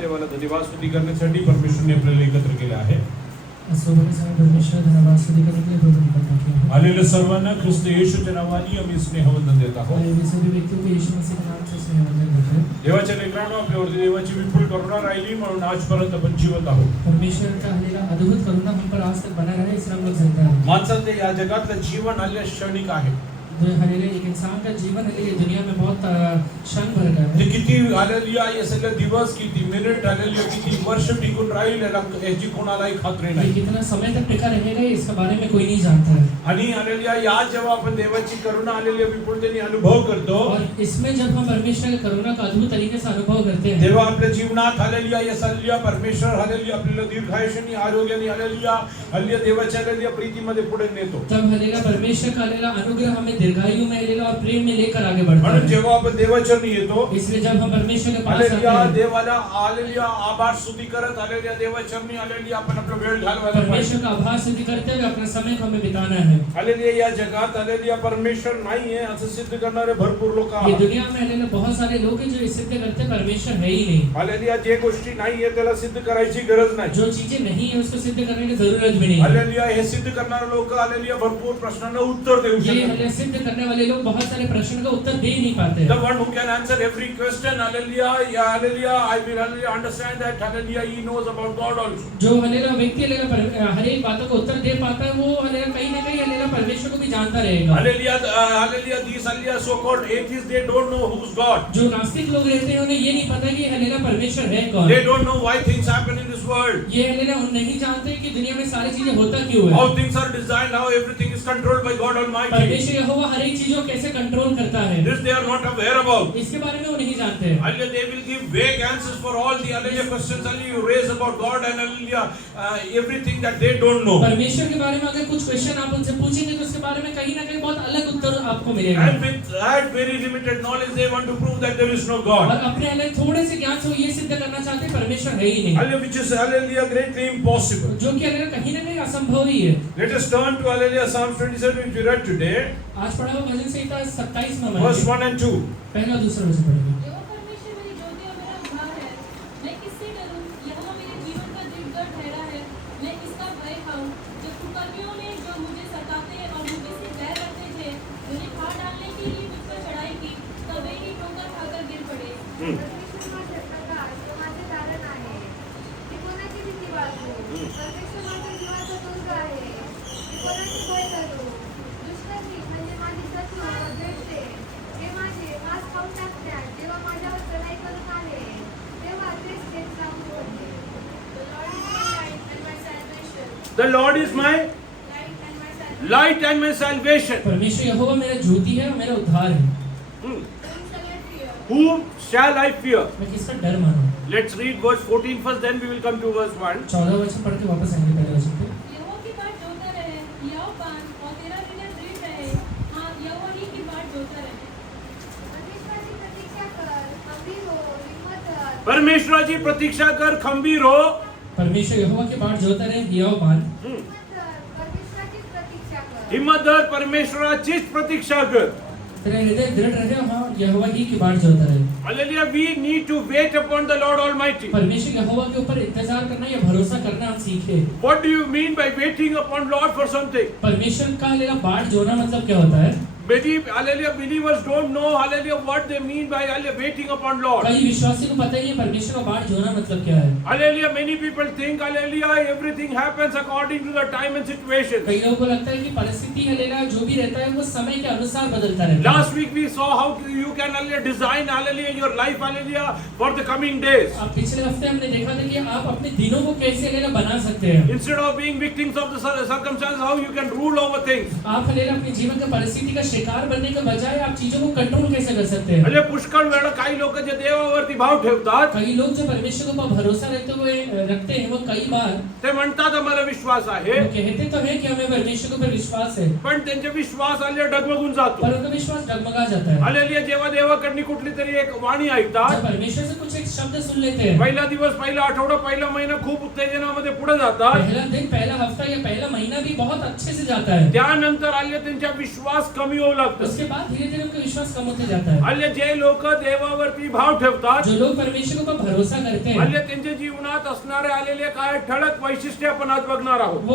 देवाला धन्यवाद स्तुती करण्यासाठी परमेश्वरने आपल्याला एकत्र केले आहे. सोबत समय परमेश्वर धन्यवाद स्तुति करने के लिए प्रभु ने इकट्ठा किया है. आलेल्या सर्वांना ख्रिस्त येशूच्या नावाने आम्ही स्नेहवंदन देत आहोत. और सभी व्यक्तियों को यीशु मसीह के नाम से स्नेहवंदन देते हैं. देवाच्या लेकरांनो आपल्यावरती देवाची विपुल करुणा राहिली म्हणून आजपर्यंत आपण जिवंत आहोत. परमेश्वर का हलेला अद्भुत करुणा हम पर आज तक बना रहे इसलिए हम लोग जिंदा हैं. माणसाचे या जगातलं जीवन आलेल्या क्षणिक आहे. हलेले एक इंसान का जीवन हलेले दुनिया में बहुत क्षण भर गया है. ते किती हालेलुया हे सगळे दिवस किती मिनिट हालेलुया किती वर्ष टिकून राहील याची कोणालाही खात्री ये नाही. कितना समय तक टिका रहेगा इसके बारे में कोई नहीं जानता है. आणि हालेलुया या जेव्हा आपण देवाची करुणा आलेल्या विपुलतेने अनुभव करतो और इसमें जब हम परमेश्वर की करुणा का अद्भुत तरीके से अनुभव करते हैं तेव्हा आपल्या जीवनात हालेलुया यस हालेलुया परमेश्वर हालेलुया आपल्याला दीर्घायुष्याने आरोग्याने हालेलुया हालेलुया देवाच्या हालेलुया प्रीतीमध्ये पुढे नेतो. तब हलेला परमेश्वर का हलेला अनुग्रह हमें दीर्घायु में हलेला और प्रेम में लेकर आगे बढ़ता म्हणून है. जेव्हा आपण देवाचरणी येतो इसलिए जब हम परमेश्वर के पास आते हालेलुया हैं देवाला हालेलुया आभार स्तुती करत हालेलुया देवाचरणी हालेलुया आपण आपला वेळ घालवायला पाहिजे. परमेश्वर का आभार स्तुति करते हुए अपना समय को हमें बिताना है. हालेलुया या जगात हालेलुया परमेश्वर नाहीये असं सिद्ध करणारे भरपूर लोक ये आहेत. दुनिया में हलेला बहुत सारे लोग हैं जो ये सिद्ध करते हैं परमेश्वर है ही नहीं. हालेलुया जे गोष्टी नाहीये त्याला सिद्ध करायची गरज नाही. जो चीजें नहीं है उसको सिद्ध करने की जरूरत भी नहीं है. हालेलुया हे सिद्ध करणारे लोक हालेलुया भरपूर प्रश्नांना उत्तर देऊ ये शकतात. हलेला सिद्ध करने वाले लोग बहुत सारे प्रश्न का उत्तर दे नहीं पाते हैं. The one who can answer every question, hallelujah, yeah, hallelujah, I will hallelujah understand that, hallelujah, he knows about God also. जो हलेला व्यक्ति हलेला हर एक बातों का उत्तर दे पाता है वो हलेला कहीं ना कहीं हलेला परमेश्वर को भी जानता रहेगा. Hallelujah, hallelujah, these hallelujah so-called atheists, they don't know who's God. जो नास्तिक लोग रहते हैं उन्हें ये नहीं पता कि हलेला परमेश्वर है कौन. They don't know why things happen in this world. ये हलेला उन नहीं जानते कि दुनिया में सारी चीजें होता क्यों है. How things are designed, how everything is controlled by God Almighty. परमेश्वर यहोवा हर एक चीज को कैसे कंट्रोल करता है This they are not aware about. इसके बारे में वो नहीं जानते हैं. Hallelujah, they will give vague answers for all the hallelujah questions hallelujah you raise about God and hallelujah everything that they don't know. परमेश्वर के बारे में अगर कुछ क्वेश्चन आप उनसे पूछेंगे तो उसके बारे में कहीं ना कहीं बहुत अलग उत्तर आपको मिलेगा. And with that very limited knowledge, they want to prove that there is no God. और अपने अलग थोड़े से ज्ञान से वो ये सिद्ध करना चाहते हैं परमेश्वर है ही नहीं. Hallelujah, which is hallelujah greatly impossible. जो कि अगर कहीं ना कहीं असंभव ही है. Let us turn to hallelujah Psalms 27 which we read today, आज पढ़ा हुआ भजन संहिता 27 में verse 1 and 2. पहला और दूसरा वचन पढ़ेंगे. यहोवा परमेश्वर मेरी ज्योति और मेरा उद्धार है, मैं किससे डरूं? यहोवा मेरे जीवन का दृढ़ ठहरा है, मैं किसका भय खाऊं? जब कुकर्मियों ने जो मुझे सताते और मुझे से बैर रखते थे, मुझे खा डालने के लिए मुझ पर चढ़ाई की, तब वे ही ठोकर खाकर गिर पड़े. परमेश्वर माझे प्रकाश व माझे तारण आहे. मी कोणाची भीती वाटू? परमेश्वर माझ्या जीवाचा दुर्ग आहे. मी कोणाची भय करू? दुष्टांनी म्हणजे माझी शत्रू व द्वेषे, हे माझे मांस खाऊ टाकतात. जेव्हा माझ्यावर चढाई करत आले, तेव्हा तेच तेच सांगू होते. The Lord is my light and my salvation. The Lord is my Light and my salvation. light and my salvation. परमेश्वर यहोवा मेरा ज्योति है और मेरा उद्धार है. Hmm. Whom shall I fear? Whom shall I fear? मैं किसका डर मानूं? Let's read verse 14 first, then we will come to verse 1. 14 वचन पढ़ के वापस आएंगे पहले वचन पे. यहोवा की बाट जोता रहे, याव बांध और तेरा हृदय दृढ़ रहे. हाँ, यहोवा ही की बाट जोता रहे. परमेश्वराची प्रतीक्षा कर, खंबीर हो, हिम्मत धर. परमेश्वराची प्रतीक्षा कर, खंबीर हो. परमेश्वर यहोवा की बाट जोता रहे हियाव बांध. Hmm. हिम्मत धर, परमेश्वराचीच प्रतीक्षा कर. हिम्मत धर, परमेश्वराचीच प्रतीक्षा कर. तेरा हृदय दृढ़ रहे हाँ यहोवा ही की बाट जोता रहे. Hallelujah, we need to wait upon the Lord Almighty. परमेश्वर यहोवा के ऊपर इंतजार करना या भरोसा करना हम सीखे. What do you mean by waiting upon Lord for something? परमेश्वर का लेना बाट जोना मतलब क्या होता है? Many hallelujah believers don't know hallelujah what they mean by hallelujah waiting upon Lord. कई विश्वासी को पता ही है परमेश्वर का बाट जोना मतलब क्या है. Hallelujah, many people think hallelujah everything happens according to the time and situation. कई लोगों को लगता है कि परिस्थिति हलेला जो भी रहता है वो समय के अनुसार बदलता रहता है. Last week we saw how you can hallelujah design hallelujah your life hallelujah for the coming days. अब पिछले हफ्ते हमने देखा था कि आप अपने दिनों को कैसे हलेला बना सकते हैं. Instead of being victims of the circumstances, how you can rule over things. आप हलेला अपने जीवन के परिस्थिति का शिकार बनने के बजाय आप चीजों को कंट्रोल कैसे कर सकते हैं. हल्ले पुष्कळ वेळा काही लोक जे देवावरती भाव ठेवतात कई लोग जो परमेश्वर के ऊपर भरोसा रखते हैं वो कई बार ते म्हणतात आम्हाला विश्वास आहे, वो कहते तो है कि हमें परमेश्वर के ऊपर विश्वास है पण त्यांचा विश्वास हल्ले डगमगून जातो. पर उनका विश्वास डगमगा जाता है. हल्लेलुया, जेव्हा देवाकडनी कुठली तरी एक वाणी ऐकतात, जब परमेश्वर से कुछ एक शब्द सुन लेते हैं, पहिला दिवस, पहिला आठवडा, पहिला महिना खूप उत्तेजनामध्ये पुढे जातात. पहला दिन, पहला हफ्ता या पहला महीना भी बहुत अच्छे से जाता है. त्यानंतर हल्ले त्यांचा विश्वास कमी होऊ लागतं. उसके बाद धीरे धीरे उनका विश्वास कम होते जाता है. हल्ली जे लोक देवावरती भाव ठेवतात, जो लोग परमेश्वर पर भरोसा करते हैं, हल्ली त्यांच्या जीवनात असणारे आलेले काय ठळक वैशिष्ट्य आपण आज बघणार आहोत. वो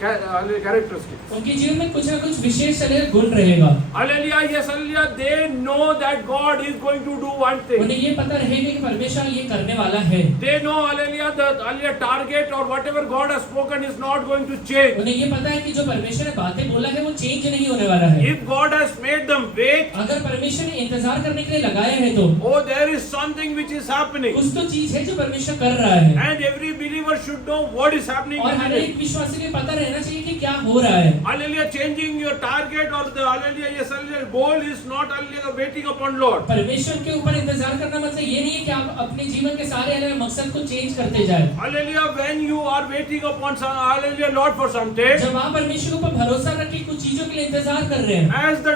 कॅरेक्टरिस्टिक्स. उनके जीवन में कुछ ना कुछ विशेष गुण रहेगा. Hallelujah. Yes hallelujah. They know that God is going to do one thing. उन्हें ये पता रहेगा कि परमेश्वर ये करने वाला है. They know, hallelujah, that hallelujah, target or whatever God has spoken is not going to change. उन्हें ये पता है कि जो परमेश्वर ने बातें बोला है वो चेंज नहीं होने वाला है. If God has made them wait, अगर परमेश्वर ने इंतजार करने के लिए लगाया है तो oh, there is something which is happening. कुछ तो चीज है जो परमेश्वर कर रहा है. And every believer should know what is happening. और हर एक विश्वासी को पता रहना चाहिए कि क्या हो रहा है. Hallelujah, changing your target or the hallelujah, yes, hallelujah, goal is not hallelujah, waiting upon Lord. परमेश्वर के ऊपर इंतजार करना मतलब ये नहीं है कि आप अपने जीवन के सारे अलग मकसद को चेंज करते जाए. Hallelujah, when you are waiting upon some, hallelujah, Lord for something, जब आप परमेश्वर के ऊपर भरोसा रख के कुछ चीजों के लिए इंतजार कर रहे हैं, as the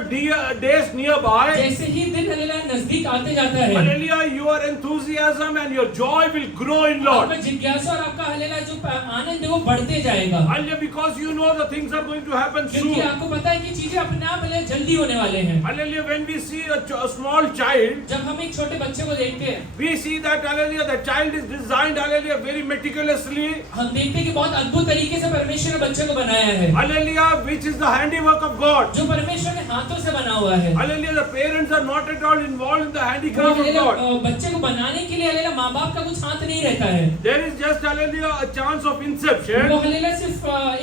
days nearby, जैसे ही दिन हालेलुया नजदीक आते जाता है, hallelujah, your enthusiasm and your joy will grow in Lord. आपका जिज्ञासा और आपका हालेलुया जो आनंद है वो बढ़ते जाएगा. Hallelujah, because you know the things are going to happen क्योंकि soon. आपको पता है कि चीजें अपने आप जल्दी होने वाले हैं. Hallelujah, when we see a small child, जब हम एक छोटे बच्चे को देखते हैं, we see that hallelujah, the child is designed hallelujah very meticulously. हम देखते हैं कि बहुत अद्भुत तरीके से परमेश्वर ने बच्चे को बनाया है, Hallelujah, which is the handiwork of God. जो परमेश्वर ने हाथों से बना हुआ है. Hallelujah, the parents are not at all involved in the वो handicraft of हालेलुया, God. बच्चे को बनाने के लिए हालेलुया माँ बाप का कुछ हाथ नहीं रहता है. There is just hallelujah a chance of वो inception. हालेलुया सिर्फ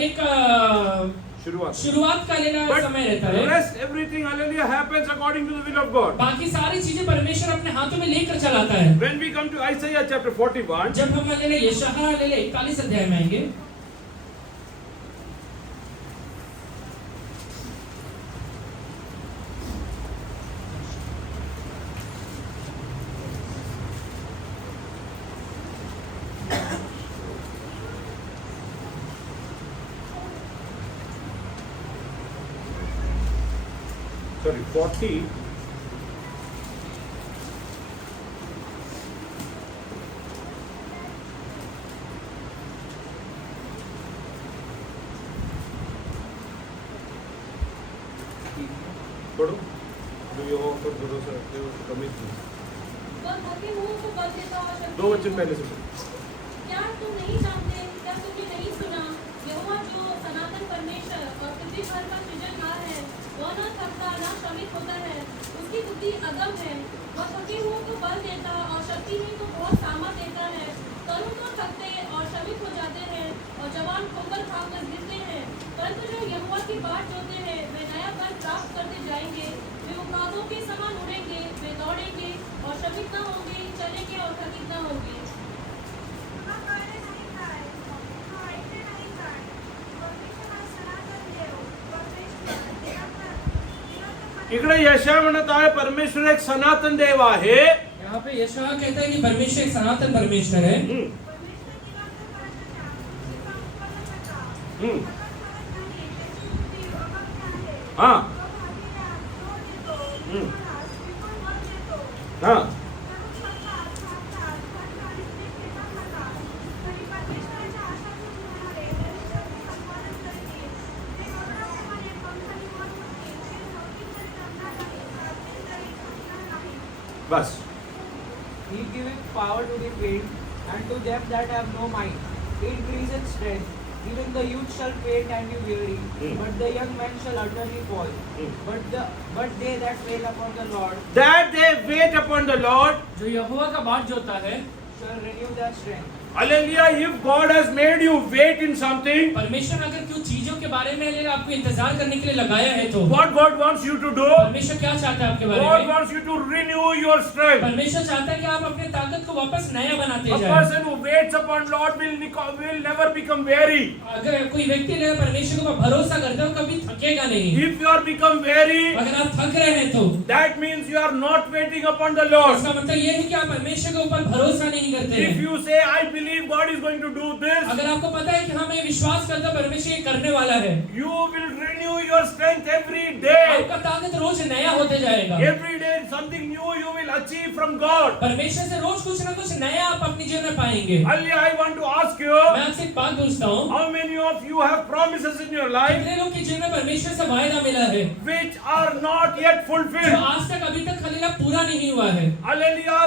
एक शुरुआत का हालेलुया समय रहता But है. rest everything hallelujah happens according to the will of God. बाकी सारी चीजें परमेश्वर अपने हाथों में लेकर चलाता है. When we come to Isaiah chapter 41, जब हम हालेलुया यशायाह हालेलुया 41 अध्याय में आएंगे, sorry, 40. पढ़ो. Do you offer भरोसा रखते हो कमी? वह थके हुओं को बल देता और शक्ति दो वचन देता। पहले से पढ़ो. क्या तुम नहीं जानते, क्या तुमने नहीं सुना, यहोवा जो सनातन परमेश्वर और पृथ्वी भर का सृजनहार है, वह न थकता न श्रमित होता है, उसकी बुद्धि अगम है, वह थके हुओं को बल देता और शक्तिहीन को बहुत सामर्थ देता है. तरुण तो थकते और श्रमित हो जाते हैं और जवान ठोकर खाकर गिरते हैं, परंतु जो यहोवा की बाट जोते हैं वे नया बल प्राप्त करते जाएंगे. वे उकाबों के समान उड़ेंगे, वे दौड़ेंगे और श्रमित न होंगे, चलेंगे और थकित न होंगे. इकडे यशा म्हणत आहे परमेश्वर एक सनातन देव आहे. यहाँ पे यशायाह कहता है कि परमेश्वर एक सनातन परमेश्वर है. हाँ हाँ बस. He giveth power to the faint, and to them that have no mind. He increaseth strength. Even the youth shall faint and be weary, but the young men shall utterly fall. But they that wait upon the Lord That they wait upon the Lord, जो यहोवा का बाट जोता है, shall renew their strength. hallelujah, if God has made you wait in something, परमेश्वर अगर कुछ चीजों के बारे में हालेलुया आपको इंतजार करने के लिए लगाया है तो what God wants you to do, परमेश्वर क्या चाहता है आपके बारे God में? wants you to renew your strength. परमेश्वर चाहता है कि आप अपने ताकत को वापस नया बनाते A जाएं. person who waits upon Lord will never become weary. अगर कोई व्यक्ति ने परमेश्वर को भरोसा करता है वो कभी थकेगा नहीं. If you are become weary, अगर आप थक रहे हैं तो that means you are not waiting upon the Lord. इसका मतलब ये है कि आप परमेश्वर के ऊपर भरोसा नहीं करते If हैं. you say, I believe God is going to do this, अगर आपको पता है कि हाँ मैं विश्वास करता हूं परमेश्वर ये करने वाला है, you will renew your strength every day. आपका ताकत रोज नया होते जाएगा. Every day something new you will achieve from God. परमेश्वर से रोज कुछ ना कुछ नया आप अपने जीवन में पाएंगे। Hallelujah, I want to ask you, मैं आपसे एक बात पूछता हूँ, how many of you have promises in your life कितने लोग के जीवन में परमेश्वर से वायदा मिला है which are not yet जो fulfilled? आज तक अभी तक हालेलुया पूरा नहीं हुआ है? Hallelujah,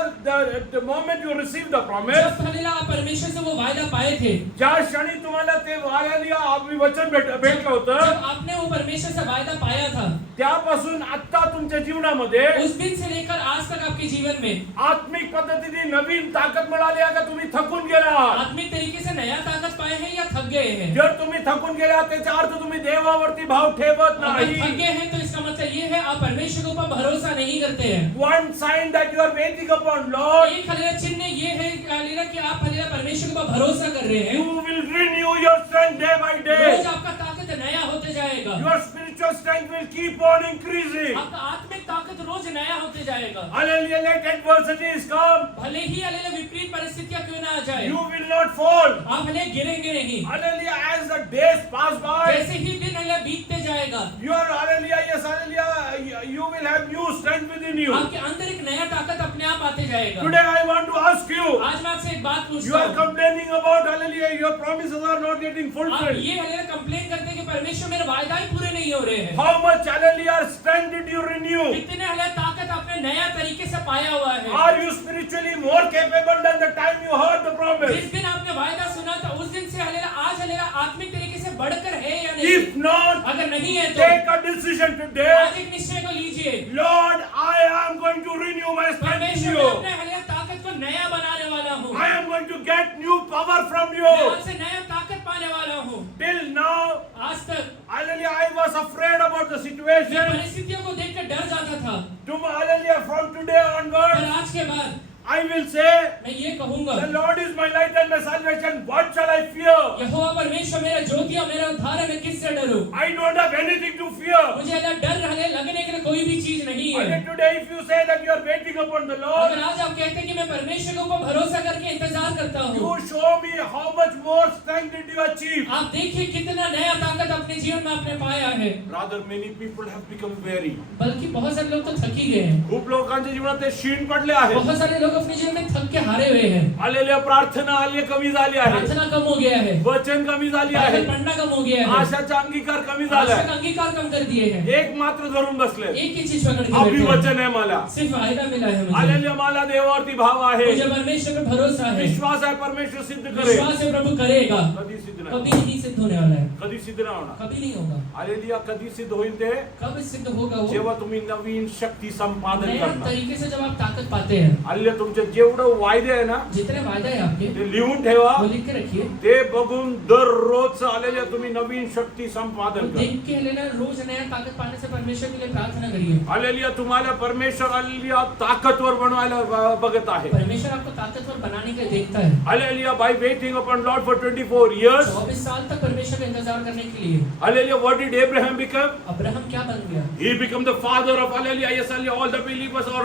the moment you receive the promise, जब हालेलुया आप परमेश्वर से वो वायदा पाए थे, ज्या क्षणी तुम्हाला ते Hallelujah वचन भेटलं होतं, जब आपने वो परमेश्वर से वायदा पाया था, त्यापासून आता तुमच्या जीवनामध्ये उस दिन से लेकर आज तक आपके जीवन में आत्मिक पद्धतीने नवीन ताकद मिळाली आहे का तुम्ही थकून गेला आहात? आत्मिक तरीके से नया ताकद पाए हैं या थक गए हैं? जर तुम्ही थकून गेला त्याचा अर्थ तुम्ही देवावरती भाव ठेवत अगर थक नाही. गए हैं तो इसका मतलब ये है आप परमेश्वर के ऊपर भरोसा नहीं करते हैं। One sign that you are waiting upon Lord, एक हालेलुया चिन्ह ये है हालेलुया कि आप हालेलुया परमेश्वर के ऊपर भरोसा कर रहे हैं। you will renew your strength day by rose day. आपका ताकत नया होते जाएगा, Your spiritual strength will keep on increasing. आपका आत्मिक ताकत रोज नया होते जाएगा। Hallelujah, let adversities come. भले ही हालेलुया विपरीत परिस्थितियां क्यों ना आ जाए, You will not fall. आप हालेलुया गिरेंगे नहीं। Hallelujah, as the days pass by, जैसे ही दिन हालेलुया बीतते जाएगा, your Hallelujah, yes, Hallelujah, you will have new strength within you. आपके अंदर एक नया ताकत अपने आप आते जाएगा। Today I want to ask you, आज मैं आपसे एक बात you पूछता are हूँ, complaining about Hallelujah, your promises are not getting आप fulfilled. ये हालेलुया कंप्लेन करते हैं कि परमेश्वर मेरे वायदा ही पूरे नहीं हो रहे हैं। How much Hallelujah strength did you renew? कितने हालेलुया ताकत आपने नया तरीके से पाया हुआ है? Are you spiritually more capable than the time you heard the promise? जिस दिन आपने वायदा सुना था उस दिन से हालेलुया आज हालेलुया आत्मिक तरीके से बढ़कर है या नहीं? If not, अगर नहीं है तो take a decision today. आज एक निश्चय को लीजिए, Lord, I am going to renew my strength in परमेश्वर मैं you. अपने हालेलुया ताकत को नया बनाने वाला हूँ। I am going to get new power from मैं you. आपसे नया ताकत पाने वाला हूँ। Till now, आज तक Hallelujah, I was afraid about the मैं situation. परिस्थितियों को देखकर डर जाता था, Hallelujah, from today पर onward, आज के बाद I will say, मैं ये कहूँगा, the Lord is my light and my salvation. What shall I fear? यहोवा परमेश्वर मेरा ज्योति और मेरा उद्धार है, मैं किससे डरूं? I don't have anything to fear. मुझे ऐसा डर लगने के लिए कोई भी चीज नहीं है। And today, if you say that you are waiting upon the Lord, अगर आज आप कहते हैं कि मैं परमेश्वर के ऊपर भरोसा करके इंतजार करता हूँ, you show me how much more strength did you achieve. आप देखिए कितना नया ताकत अपने जीवन में आपने पाया है। Rather, many people have become weary. बल्कि बहुत सारे लोग तो थकी गए हैं, खूप लोकांच्या जीवनात ते क्षीण पडले आहेत. बहुत सारे लोग अपने जीवन में थक के हारे हुए हैं। आलेल्या प्रार्थना आले कमी झाली आहे. प्रार्थना कम हो गया है, वचन कमी झाली आहे. बाइबल पढ़ना कम हो गया है, आशाचा अंगीकार कमी झाला आशा का आहे. अंगीकार कम कर दिए हैं। एक मात्र धरून बसले. एक ही चीज पकड़ के अभी बैठे हैं, वचन आहे मला. सिर्फ वायदा मिला है मुझे। आलेल्या मला देवावरती भाव आहे. मुझे परमेश्वर पे भरोसा है, विश्वास आहे परमेश्वर सिद्ध करेल. विश्वास है प्रभु करेगा। कधी सिद्ध नाही. कभी नहीं सिद्ध होने वाला है, कधी सिद्ध नाही होणार. कभी नहीं होगा। आलेलिया कधी सिद्ध होईल ते कब सिद्ध होगा वो? जेव्हा तुम्ही नवीन शक्ती संपादन नया करणार. तरीके से जब आप ताकत पाते हैं। आलेल्या तुमचे जेवढं वायदे आहे ना जितने वायदे हैं आपके ते लिहून ठेवा. वो लिख के रखिए, ते बघून दररोज आलेल्या तुम्ही नवीन शक्ती संपादन वो करा. देख के लेना, रोज नया ताकत पाने से परमेश्वर के लिए प्रार्थना करिए। हालेलुया तुम्हाला परमेश्वर हालेलुया ताकदवर बनवायला बघत आहे. परमेश्वर आपको ताकतवर बनाने के लिए देखता है। Hallelujah by waiting upon Lord for 24 years. 24 साल तक परमेश्वर का इंतजार करने के लिए hallelujah what did Abraham become? Abraham क्या बन गया? He became the father of Hallelujah. Yes, hallelujah. All the believers or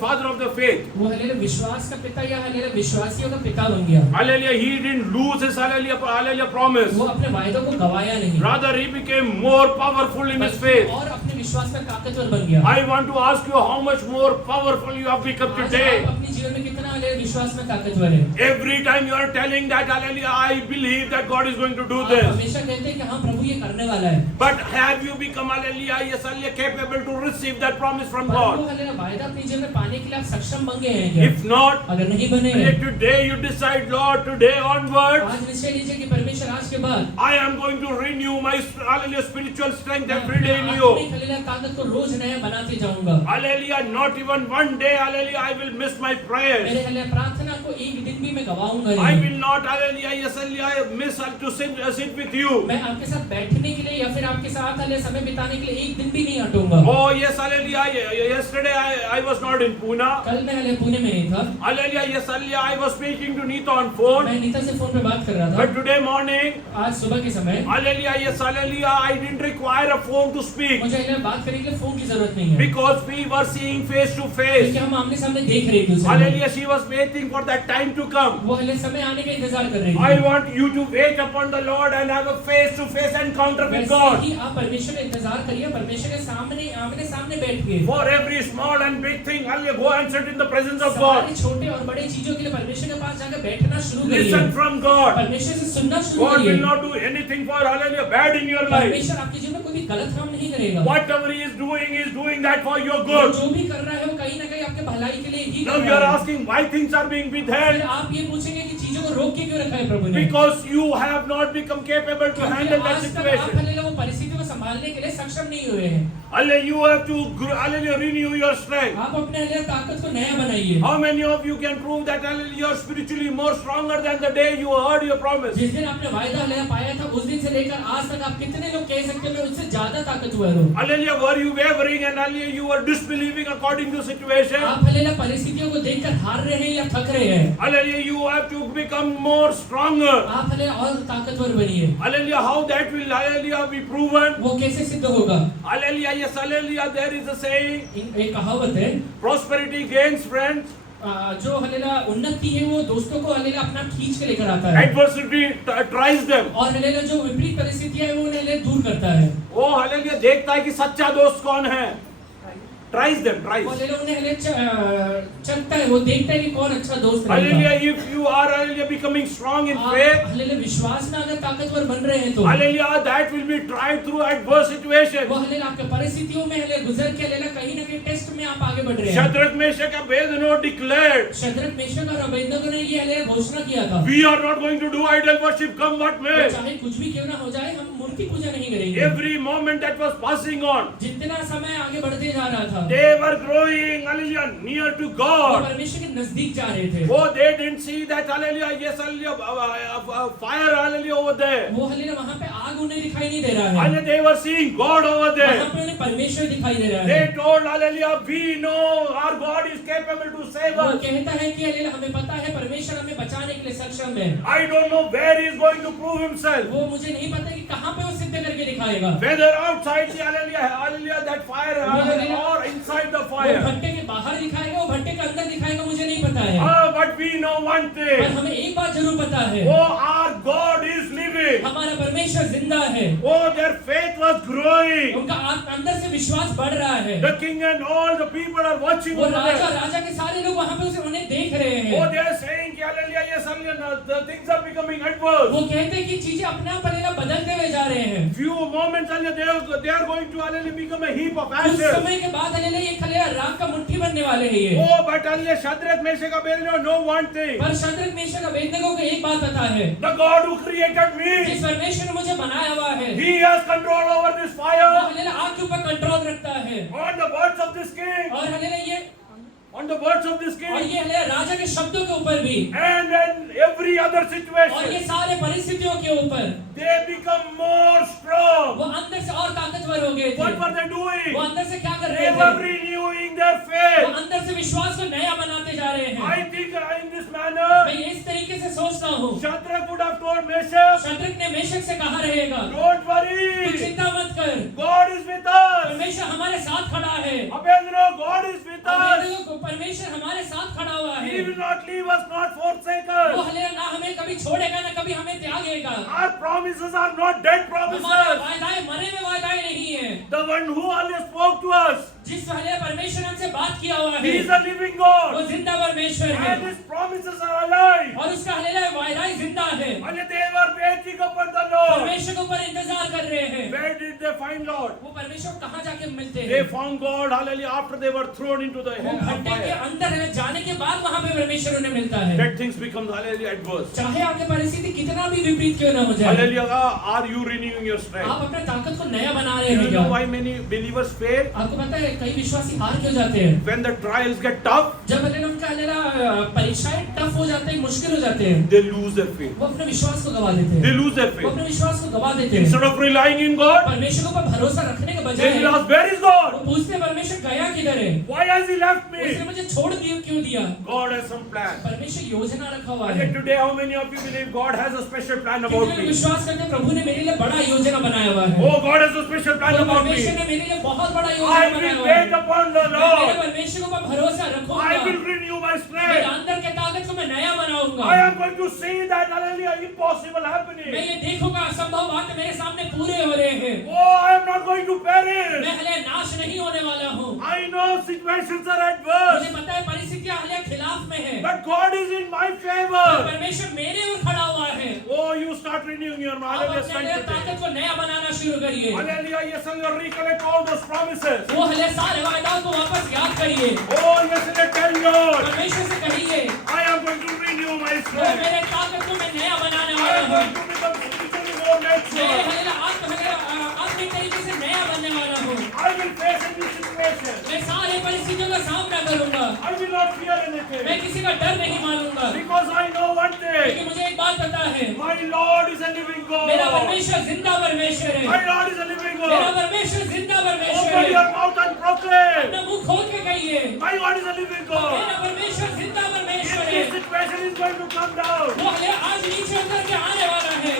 father of the faith. वो हालेलुया विश्वास का पिता या हालेलुया विश्वासियों का पिता बन गया। Hallelujah. He didn't lose his hallelujah promise. वो अपने वायदों को गवाया नहीं, Rather, he became more powerful in his faith. और अपने विश्वास में ताकतवर बन गया। I want to ask you how much more powerful you have become आज today. आप अपने जीवन में कितना हालेलुया विश्वास में ताकतवर है। Every time you are telling that hallelujah, I believe that God is going to do आप this. हमेशा कहते हैं कि हाँ प्रभु ये करने वाला है, But have you become hallelujah, yes, hallelujah, capable to receive that promise from पर वो God? हालेलुया वायदा अपने जीवन में पाने के लिए आप सक्षम बन गए हैं क्या? If not, अगर नहीं बने हैं, let today you decide, Lord, today onwards, आज निश्चय लीजिए कि परमेश्वर आज के बाद I am going to renew my hallelujah spiritual strength every day in you. आत्मिक हालेलुया ताकत को रोज नया बनाते जाऊंगा। Hallelujah, not even one day, hallelujah, I will miss my prayers. मेरे हालेलुया प्रार्थना को एक दिन भी मैं गवाऊंगा I नहीं। will not, hallelujah, yes, hallelujah, miss to sit with you. मैं आपके साथ बैठने के लिए या फिर आपके साथ हालेलुया समय बिताने के लिए एक दिन भी नहीं हटूंगा। Oh, yes, hallelujah, yesterday I was not in Pune. कल मैं हालेलुया पुणे में नहीं था, Hallelujah, yes, hallelujah, I was speaking to Neeta on phone. मैं नीता से फोन पे बात कर रहा था। But today morning, आज सुबह के समय hallelujah, yes, hallelujah, I didn't require a phone to speak. मुझे हालेलुया बात करने के लिए फोन की जरूरत नहीं है, because we were seeing face to face. क्योंकि हम आमने सामने देख रहे थे उसे। Hallelujah, she was waiting for that time to come. वो हले समय आने का इंतजार कर रही I थी। want you to wait upon the Lord and have a face to face encounter with वैसे God. ही आप परमेश्वर का इंतजार करिए, परमेश्वर के सामने आमने सामने बैठ के For every small and big thing, hallelujah, go and sit in the presence of God. सारे छोटे और बड़े चीजों के लिए परमेश्वर के पास जाकर बैठना शुरू करिए, Listen from God. परमेश्वर से सुनना शुरू God करिए। will not do anything for hallelujah bad in your life. परमेश्वर आपके जीवन में कोई भी गलत काम नहीं करेगा। Whatever He is doing that for your वो good. जो भी कर रहा है वो कहीं ना कहीं आपके भलाई के लिए ही Now कर you are रहा है। asking why things are being फिर withheld. आप ये पूछेंगे कि चीजों को रोक के क्यों रखा है प्रभु ने? Because you have not become capable to क्योंकि handle that आज तक आप situation. हल्लेलुया वो परिस्थितियों को संभालने के लिए सक्षम नहीं हुए हैं। Hallelujah, you have to hallelujah, renew your strength. आप अपने हल्लेलुया ताकत को नया बनाइए। How many of you can prove that hallelujah, you are spiritually more stronger than the day you heard your promise? जिस दिन आपने वायदा हल्लेलुया पाया था उस दिन से लेकर आज तक आप कितने लोग कह सकते हो मैं उससे ज्यादा ताकतवर हूँ? Hallelujah, were you wavering and hallelujah, you were disbelieving according to situation? आप हल्लेलुया परिस्थितियों को देखकर हार रहे हैं या थक रहे हैं? Hallelujah, you have to become more stronger. आप हल्लेलुया और ताकतवर बनिए। Hallelujah, how that will hallelujah be proven? वो कैसे सिद्ध होगा? Hallelujah, yes, hallelujah, there is a saying, एक कहावत है, prosperity gains friends, जो हल्लेलुया उन्नति है वो दोस्तों को हल्लेलुया अपना खींच के लेकर आता है, adversity tries them. और हल्लेलुया जो विपरीत परिस्थितियां है वो हल्लेलुया दूर करता है। वो hallelujah देखता है कि सच्चा दोस्त कौन है. Tries them, वो tries. हल्लेलुया उन्हें हल्लेलुया चलता है, वो देखता है कि कौन अच्छा दोस्त रहेगा। Hallelujah, if you are hallelujah becoming strong in आप faith, हल्लेलुया विश्वास में अगर ताकतवर बन रहे हैं तो hallelujah, that will be tried through adverse situations. वो हल्लेलुया आपके परिस्थितियों में हल्लेलुया गुजर के हल्लेलुया कहीं ना कहीं टेस्ट में आप आगे बढ़ रहे हैं। Shadrach, Meshach, and Abednego declared, Shadrach Meshach और अबेदनगो ने ये हल्लेलुया घोषणा किया था, we are not going to do idol worship, come what may. चाहे कुछ भी क्यों ना हो जाए हम मूर्ति पूजा नहीं करेंगे। Every moment that was passing on, जितना समय आगे बढ़ते जा रहा था they were growing, hallelujah, near to वो God. परमेश्वर के नजदीक जा रहे थे। Oh, they didn't see that, hallelujah, yes, hallelujah, fire, hallelujah, over there. वो हल्लेलुया वहाँ पे आग उन्हें दिखाई नहीं दे रहा है, Hallelujah, they were seeing God over वहाँ there. पे उन्हें परमेश्वर दिखाई दे रहा है। They told, hallelujah, we know our God is capable to save वो us. कहता है कि हल्लेलुया हमें पता है परमेश्वर हमें बचाने के लिए सक्षम है। I don't know where he is going to prove himself. वो मुझे नहीं पता कि कहाँ पे वो सिद्ध करके दिखाएगा, Whether outside the hallelujah, that fire, hallelujah, or inside the वो fire. भट्टे के बाहर दिखाएगा वो भट्टे के अंदर दिखाएगा मुझे नहीं पता है, But we know one पर thing. हमें एक बात जरूर पता है, Oh, our God is living. हमारा परमेश्वर जिंदा है, Oh, their faith was growing. उनका अंदर से विश्वास बढ़ रहा है। The king and all the people are watching वो over राजा there. राजा के सारे लोग वहाँ पे उसे उन्हें देख रहे Oh, हैं। they are saying, hallelujah, yes, hallelujah, now the things are becoming adverse. वो कहते हैं कि चीजें अपने आप हल्लेलुया बदलते हुए जा रहे हैं। Few moments, hallelujah, they are going to hallelujah become a heap of कुछ ashes. समय के बाद हल्लेलुया ये हल्लेलुया राख का मुट्ठी बनने वाले हैं ये। Oh, but hallelujah, Shadrach, Meshach, and Abednego know one thing. पर शद्रक मेशक अबेदनगो को एक बात पता है, The God who created me, जिस परमेश्वर ने मुझे बनाया हुआ है He has control over this वो fire. हल्लेलुया आग के ऊपर कंट्रोल रखता है, On the words of this king, और हल्लेलुया ये on the words of this और king, ये हल्लेलुया राजा के शब्दों के ऊपर भी and in every other और ये situation, सारे परिस्थितियों के ऊपर they become more strong. वो अंदर से और ताकतवर हो गए थे। What were they वो doing? अंदर से क्या कर They रहे were थे? renewing their वो faith. अंदर से विश्वास को नया बनाते जा रहे हैं। I think in this manner, मैं इस tariके से सोचता हूँ, Shadrach would have told Meshach, Shadrach ने मेशक से कहा रहेगा, don't तू worry, चिंता मत कर, God is with us. परमेश्वर हमारे साथ खड़ा है। Abednego, God is with us. Abednego को परमेश्वर हमारे साथ खड़ा हुआ He है। will not leave us, not forsake वो us. हल्लेलुया ना हमें कभी छोड़ेगा ना कभी हमें त्यागेगा। Our promises are not dead हमारे promises. वायदाएं मरे हुए वायदाएं नहीं है। The one who always spoke to us, जिस हल्लेलुया परमेश्वर ने हमसे बात किया हुआ He है is a living वो God. जिंदा परमेश्वर है And His promises are alive. और उसका हल्लेलुया वायदाएं जिंदा है। And they were waiting upon the Lord. परमेश्वर के ऊपर इंतजार कर रहे हैं। Where did they find Lord? वो परमेश्वर को कहाँ जाके मिलते They हैं? found God, hallelujah, after they were thrown into the वो भट्टे के fire. अंदर है, जाने के बाद वहाँ पे परमेश्वर उन्हें मिलता है। That things become, hallelujah, adverse. चाहे आपके परिस्थिति कितना भी विपरीत क्यों ना हो जाए, Hallelujah, are you renewing your आप strength? अपने ताकत को नया बना रहे You हैं know क्या? why many believers fail? आपको पता है कई विश्वासी हार क्यों जाते हैं? When the trials get tough, जब हल्लेलुया उनका हल्लेलुया परीक्षाएं टफ टफ हो जाते हैं, मुश्किल हो जाते हैं, they lose their faith. वो अपने विश्वास को गवा देते They हैं, lose their वो faith. अपने विश्वास को गवा देते हैं। Instead of relying in God, परमेश्वर पर भरोसा रखने के they बजाय will ask, where is वो God? पूछते हैं परमेश्वर गया किधर है, Why has He left उसने me? मुझे छोड़ दिया क्यों दिया। God has some plan. परमेश्वर योजना रखा हुआ And है। yet today, how many of you believe God has a special plan कितने about लोग me? विश्वास करते हैं प्रभु ने मेरे लिए बड़ा योजना बनाया हुआ है। Oh, God has a special plan तो about परमेश्वर me. ने मेरे लिए बहुत बड़ा I योजना बनाया will हुआ है। wait upon the मैं मेरे Lord. परमेश्वर को भरोसा रखूंगा, I will renew my मेरे strength. अंदर के ताकत को मैं नया बनाऊंगा। I am going to see that, hallelujah, impossible मैं happening. ये देखूंगा असंभव बात मेरे सामने पूरे हो रहे हैं। Oh, I am not going to perish. मैं हले नाश नहीं होने वाला हूँ। I know situations are मुझे adverse, पता है परिस्थितियां हले खिलाफ में है, but God is in my पर favor. परमेश्वर मेरे ओर खड़ा हुआ है। Oh, you start renewing your आप hallelujah अपने हले strength today. ताकत को नया बनाना शुरू करिए। Hallelujah, yes, and you recollect all those promises. वो हले सारे वायदाओं को वापस याद करिए। Oh, yes, and tell God, परमेश्वर से कहिए, I am going to renew my वो strength. मेरे ताकत को मैं नया बनाने I वाला am हूँ। going to become spiritually more मैं mature. आत्मिक तरीके से नया बनने वाला हूँ। I will face any situation. मैं सारे परिस्थितियों का सामना करूंगा। I will not fear मैं anything. किसी का डर नहीं मानूंगा, Because I know one thing. क्योंकि मुझे एक बात पता है, My Lord is a living मेरा God. परमेश्वर जिंदा परमेश्वर है। My Lord is a living मेरा God. परमेश्वर जिंदा परमेश्वर Open है। your mouth and proclaim. अपना मुंह खोल के कहिए, My God is a living God. मेरा परमेश्वर जिंदा परमेश्वर If है। this situation is going to come down, वो हले आज नीचे उतर के आने वाला है।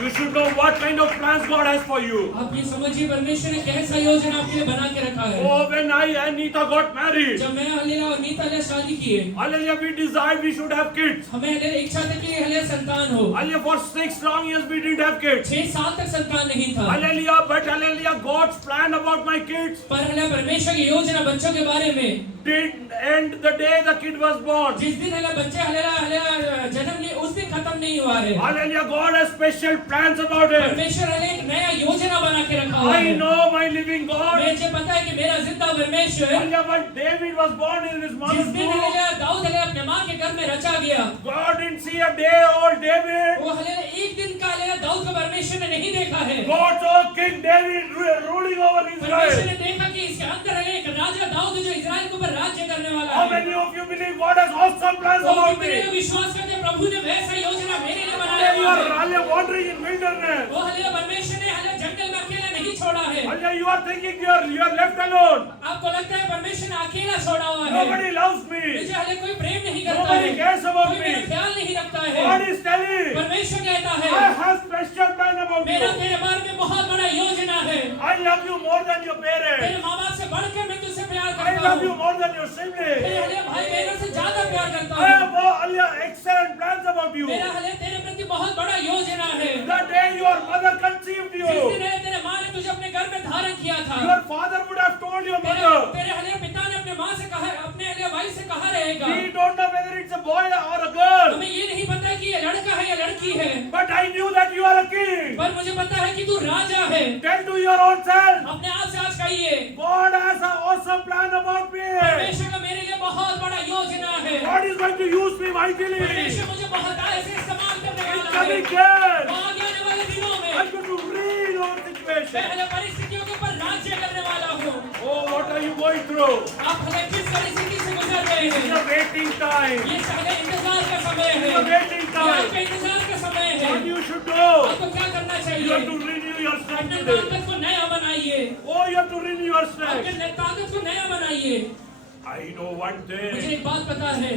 you should know what kind of plans God has for you. आप ये समझिए परमेश्वर ने कैसा योजना आपके लिए बना के रखा है। Oh, when I and Nita got married, जब मैं हलेला और नीता हले शादी की है, hallelujah, we desired we should have kids. हमें हले इच्छा थी कि हले संतान हो। Hallelujah, for 6 long years we didn't have kids. 6 साल तक संतान नहीं था, Hallelujah, but hallelujah, God's plan about my kids पर हले परमेश्वर की योजना बच्चों के बारे में did end the day the kid was born. जिस दिन हले बच्चे हलेला जन्म लिए उस दिन खत्म नहीं हुआ है। Hallelujah, God has special plans about it. परमेश्वर हले एक नया योजना बना के रखा हुआ I है। know my living God. मुझे पता है कि मेरा जिंदा परमेश्वर Hallelujah, when David was born in his जिस mother's दिन womb, हले दाऊद हले अपने माँ के घर में रचा गया, God didn't see a day old David. वो हले एक दिन का हले दाऊद को परमेश्वर ने नहीं देखा है। God saw King David ruling over परमेश्वर Israel. ने देखा कि इसके अंदर हले एक राजा दाऊद जो इस्राएल के ऊपर राज्य करने वाला How है। many of you believe God has awesome plans वो about कितने me? लोग विश्वास करते हैं प्रभु ने वैसा योजना मेरे लिए बनाया You हुआ are है। hallelujah, wandering in wilderness. वो हले परमेश्वर ने हले जंगल में अकेला नहीं छोड़ा है। Hallelujah, you are thinking you are left alone. आपको लगता है परमेश्वर ने अकेला छोड़ा हुआ है। Nobody loves me. मुझे हले कोई प्रेम नहीं करता Nobody है, cares about कोई मेरा me. ख्याल नहीं रखता है। God is telling, परमेश्वर कहता है, I have special plan about मेरा you. तेरे बारे में बहुत बड़ा योजना है। I love you more than your तेरे parents. माँ बाप से बढ़कर मैं तुझसे प्यार I करता love you हूँ। more than your तेरे siblings. हले भाई बहनों से ज्यादा प्यार करता I हूँ। have hallelujah, excellent plans about you. मेरा हले तेरे प्रति बहुत बड़ा योजना है। The day your mother conceived जिस you, दिन हले तेरे माँ ने तुझे अपने घर में धारण किया था, your father would have told your तेरे mother. तेरे हले पिता ने अपने माँ से कहा, अपने हले भाई से कहा रहेगा, We don't know whether it's a boy or a girl, हमें ये नहीं पता है कि ये लड़का है या लड़की है, but I knew that you are a king. पर मुझे पता है कि तू राजा है। Tell to your own self, अपने आप से आज कहिए, God has an awesome plan about me. परमेश्वर का मेरे लिए बहुत बड़ा योजना है। God is going to use me mightily. परमेश्वर मुझे बहुत ऐसे इस्तेमाल करने In वाला है। coming days, वो आगे आने वाले दिनों में I'm going to read our situation. पहले परिस्थितियों के ऊपर राज्य करने वाला हूँ। Oh, what are you going through? आप हमें किस परिस्थिति से गुजर रहे It's हैं? a waiting time. ये पहले इंतजार का समय है। It's a waiting ये time. आपका इंतजार का समय है। What you should do? आपको क्या करना You चाहिए? have to renew your strength अपने today. ताकत को नया बनाइए। Oh, you have to renew your अपने strength. ताकत को नया बनाइए। I know one मुझे thing. एक बात पता है,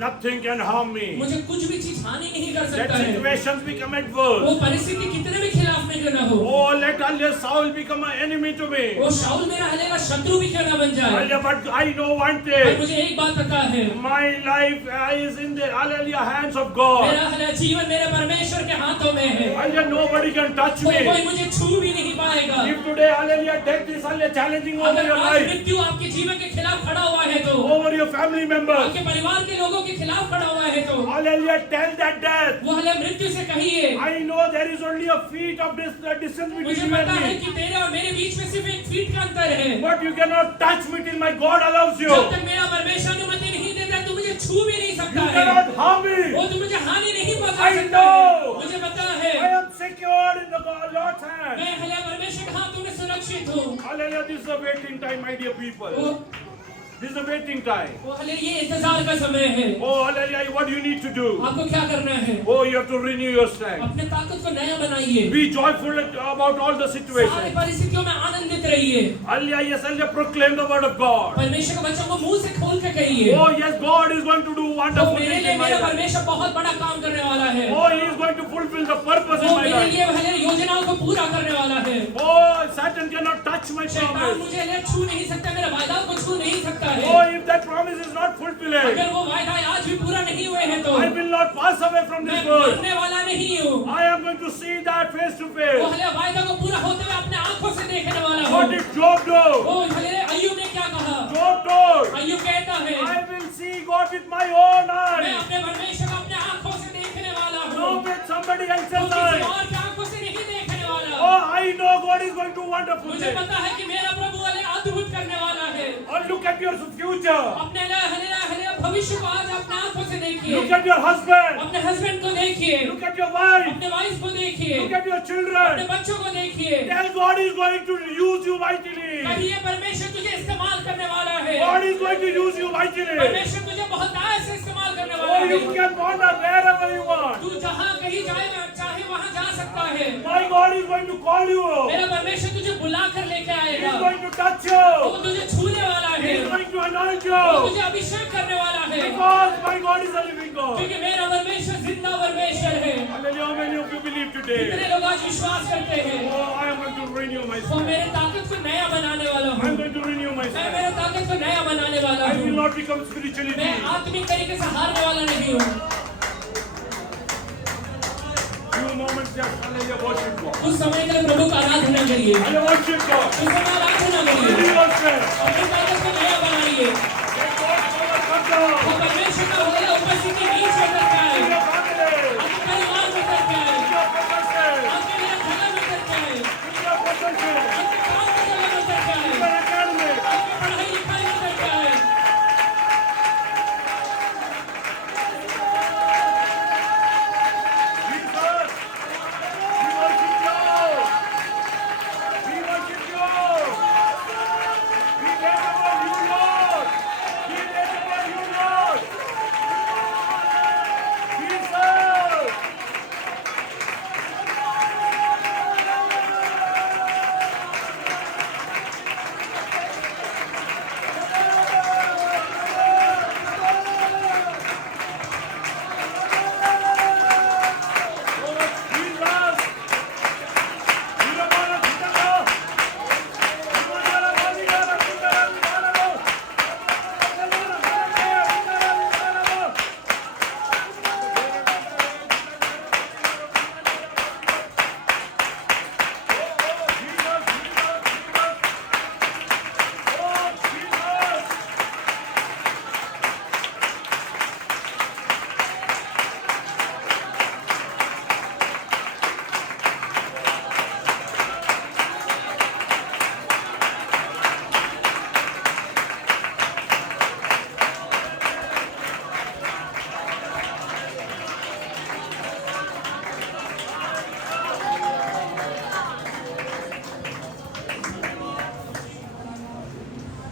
Nothing can harm me. मुझे कुछ भी चीज हानि नहीं कर Let सकता है। situations become वो adverse. परिस्थिति कितने भी खिलाफ में क्यों ना हो, Oh, let hallelujah, Saul become an enemy to me. वो शाऊल मेरा हले का शत्रु भी क्यों ना बन जाए, Hallelujah, but I know one पर thing. मुझे एक बात पता है, My life is in the hallelujah hands of God. मेरा हले जीवन मेरे परमेश्वर के हाथों में है। Hallelujah, nobody can touch कोई me. मुझे छू भी नहीं पाएगा। If today hallelujah death is hallelujah challenging over अगर your आज life, मृत्यु आपके जीवन के खिलाफ खड़ा हुआ हुआ है तो, over your family members. आपके परिवार के लोगों के खिलाफ खड़ा हुआ है तो, Hallelujah, tell that death. वो हले मृत्यु से कहिए, I know there is only a feet of distance मुझे between you पता and है me. कि तेरे और मेरे बीच में सिर्फ 1 फीट का अंतर है, But you cannot touch me till my God allows you. जब तक मेरा परमेश्वर अनुमति नहीं देता तू मुझे छू भी नहीं सकता You है, cannot harm me. वो तू मुझे हानि नहीं पहुंचा I सकता है, know. मुझे पता है, I am secured in the Lord's hand. मैं हले परमेश्वर के हाथों में सुरक्षित हूँ। Hallelujah, this is a waiting time, my dear people. वो This is a waiting time. हले ये इंतजार का समय है, Oh, hallelujah, what do you need to do? आपको क्या करना है? Oh, you have to renew your strength. अपने ताकत को नया बनाइए, Be joyful about all the सारी situations. परिस्थितियों में आनंदित रहिए, Hallelujah, yes, hallelujah, proclaim the word of God. परमेश्वर के बच्चों को मुंह से खोल के कहिए, Oh, yes, God is going to do तो wonderful मेरे things लिए in my मेरा life. परमेश्वर बहुत बड़ा काम करने वाला है, Oh, He is going to fulfill the purpose वो in my मेरे life. लिए हले योजनाओं को पूरा करने वाला है। Oh, Satan cannot touch my शैतान promise. मुझे हले छू नहीं सकता, मेरे वायदा को छू नहीं सकता है। Oh, if that promise is not fulfilled, अगर वो वायदा आज भी पूरा नहीं हुए हैं तो I will not pass away from मैं this world. मरने वाला नहीं हूँ, I am going to see that face to वो face. हले वायदा को पूरा होते हुए अपने आंखों से देखने वाला What हूँ। did Job do? वो हले अय्यूब ने क्या कहा? Job told, अय्यूब कहता है, I will see God with my own मैं eyes. अपने परमेश्वर को अपने आंखों से देखने वाला हूँ, Not with somebody वो else's किसी eyes. और की आंखों से नहीं देखने वाला। Oh, I know God is going to do wonderful मुझे things. पता है कि मेरा प्रभु हले अद्भुत करने वाला है। Oh, look at your future. अपने हले भविष्य को आज अपने आंखों से देखिए, Look at your husband. अपने हस्बैंड को देखिए, Look at your wife. अपने वाइफ को देखिए, Look at your अपने children. बच्चों को देखिए। Tell God is going to use you mightily. कहिए परमेश्वर तुझे इस्तेमाल करने वाला है, God is going to use you mightily. परमेश्वर तुझे बहुत आय से इस्तेमाल करने वाला Oh, you है। can wander wherever you want. तू जहाँ कहीं जाए चाहे वहाँ जा सकता है। My God is going to call you. मेरा परमेश्वर तुझे बुला कर लेके He आएगा, is going to touch वो you. तुझे छूने वाला He है, is going to anoint वो you. तुझे अभिषेक करने वाला है, Because my God is a living God. क्योंकि मेरा परमेश्वर जिंदा परमेश्वर है। Hallelujah. How many of you believe today? कितने लोग आज विश्वास करते हैं? Oh, I am going to renew my वो strength. मेरे ताकत को नया बनाने वाला I हूँ, am going to renew my मैं strength. मेरे ताकत को नया बनाने वाला I will हूँ, not become spiritually मैं weak. आत्मिक तरीके से हारने वाला नहीं हूँ। Few moments just hallelujah, worship God. उस समय के लिए प्रभु का आराधना करिए, Hallelujah, worship God. उस समय आराधना Renew करिए, your strength. अपनी ताकत को नया बनाइए। Let God's power come down. वो परमेश्वर का हृदय उपस्थिति बीच में करता है, In your family. आपके परिवार में करता है, In your profession. आपके लिए घर में करता है, In your profession. आपके काम की जगह में करता है, In your academy. आपकी पढ़ाई लिखाई में करता है। Jesus, we worship you. We worship you. We wait upon you, Lord. We wait upon you, Lord. Jesus.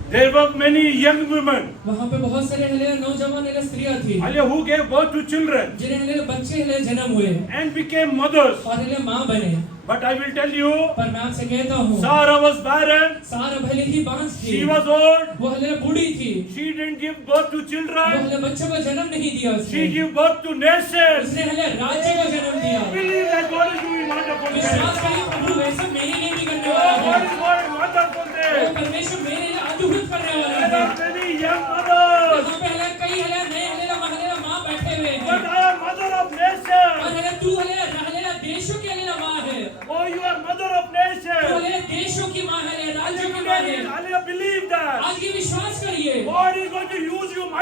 There were many young women वहाँ पे बहुत सारे हले नौजवान हले स्त्रियां थी, who gave birth to children जिन्हें हले बच्चे हले जन्म हुए and became mothers. और हले माँ बने। But I will tell you, पर मैं आपसे कहता हूँ, Sarah was barren, सारा भले ही बांझ थी, she was old, वो हले बूढ़ी थी, she didn't give birth to वो children, हले बच्चों को जन्म नहीं दिया उसने, she gave birth to nations. उसने हले राज्य को जन्म दिया। Believe that God is doing wonderful things. विश्वास करिए प्रभु वैसा मेरे लिए भी करने Oh, वाला God है, is doing wonderful वो things. परमेश्वर मेरे लिए अद्भुत करने वाला There है। are many young mothers, यहाँ पे हले कई हले नए हले माँ बैठे हुए हैं, but I am mother of और nations. हले तू हले देशों की हले माँ है, Oh, you are mother of तू nations. हले देशों की माँ है, राज्यों की माँ है। Hallelujah, believe that. आज की विश्वास करिए, God is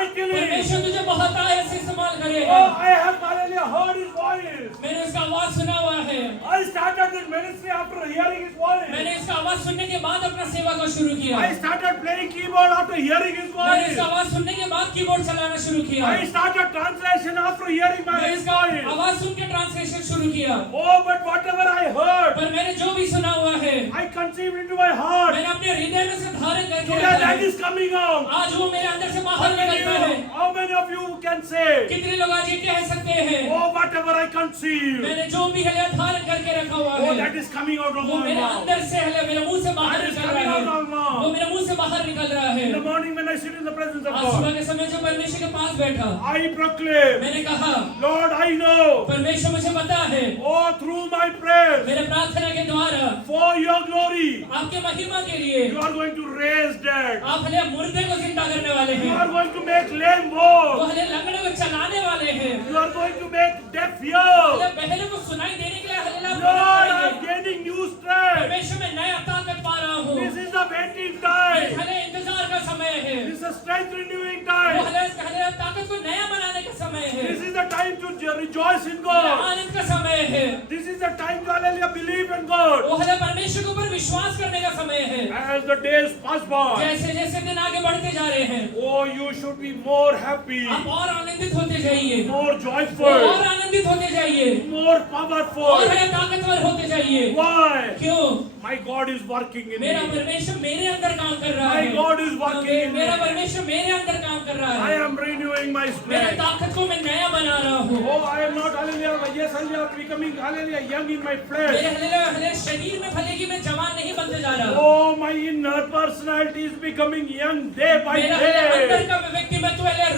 mightily. परमेश्वर तुझे बहुत आयत से इस्तेमाल Oh, करेगा। I have, hallelujah, heard His voice. मैंने उसका आवाज सुना हुआ है। I started this ministry after hearing His voice. मैंने इसका आवाज सुनने के बाद अपना सेवा को शुरू किया। I started playing keyboard after hearing His मैंने voice. इसका आवाज सुनने के बाद कीबोर्ड चलाना शुरू किया। I started translation after hearing मैंने His इसका voice. आवाज सुन के ट्रांसलेशन शुरू किया। Oh, but whatever I heard, पर मैंने जो भी सुना हुआ है, I conceived into my heart. मैंने अपने हृदय में से धारण करके Today रखा that है। is coming out. आज वो मेरे अंदर से बाहर निकलता है। How many of you can say, कितने लोग आज ये कह सकते हैं, oh, whatever I conceive, मैंने जो भी है धारण करके रखा हुआ oh, है, that is coming out of वो my मेरे mouth. अंदर से है, मेरे मुंह से बाहर That is निकल coming रहा out है। of my mouth. वो मेरे मुंह से बाहर निकल रहा है। In the morning when I sit in the presence of आज सुबह God, के समय जब परमेश्वर के पास बैठा, I proclaim, मैंने कहा, Lord, I know, परमेश्वर मुझे पता है, oh, through my prayers, मेरे प्रार्थना के द्वारा for your glory, आपके महिमा के लिए you are going to raise dead. आप हले मुर्दे को जिंदा करने वाले You हैं, are going to make lame वो walk. हले लंगड़े को चलाने वाले हैं, You are going to make deaf हले hear. बहरे को सुनाई देने के लिए हले Lord, I am gaining new strength. परमेश्वर में नया ताकत पा रहा हूँ। This is the waiting ये time. हले इंतजार का समय है, This is a strength renewing वो time. हले ताकत को नया बनाने का समय है, This is the time to rejoice in ये God. आनंद का समय है, This is the time to hallelujah believe in God. वो हले परमेश्वर के ऊपर विश्वास करने का समय है। As the days pass by, जैसे जैसे दिन आगे बढ़ते जा रहे हैं, oh, you should be more happy, आप और आनंदित होते जाइए, more और joyful, आनंदित होते जाइए, more और powerful. है ताकतवर होते जाइए। Why? क्यों? My God is working in मेरा me. परमेश्वर मेरे अंदर काम कर रहा My है। God is working in मेरा me. परमेश्वर मेरे अंदर काम कर रहा I है। am renewing my मेरे strength. ताकत को मैं नया बना रहा हूँ। Oh, I am not, hallelujah, yes, hallelujah, becoming, hallelujah, young in my flesh. मेरे हले शरीर में भले कि मैं जवान नहीं बनते जा रहा। Oh, my inner personality is becoming young day by मेरा अंदर day. का व्यक्तित्व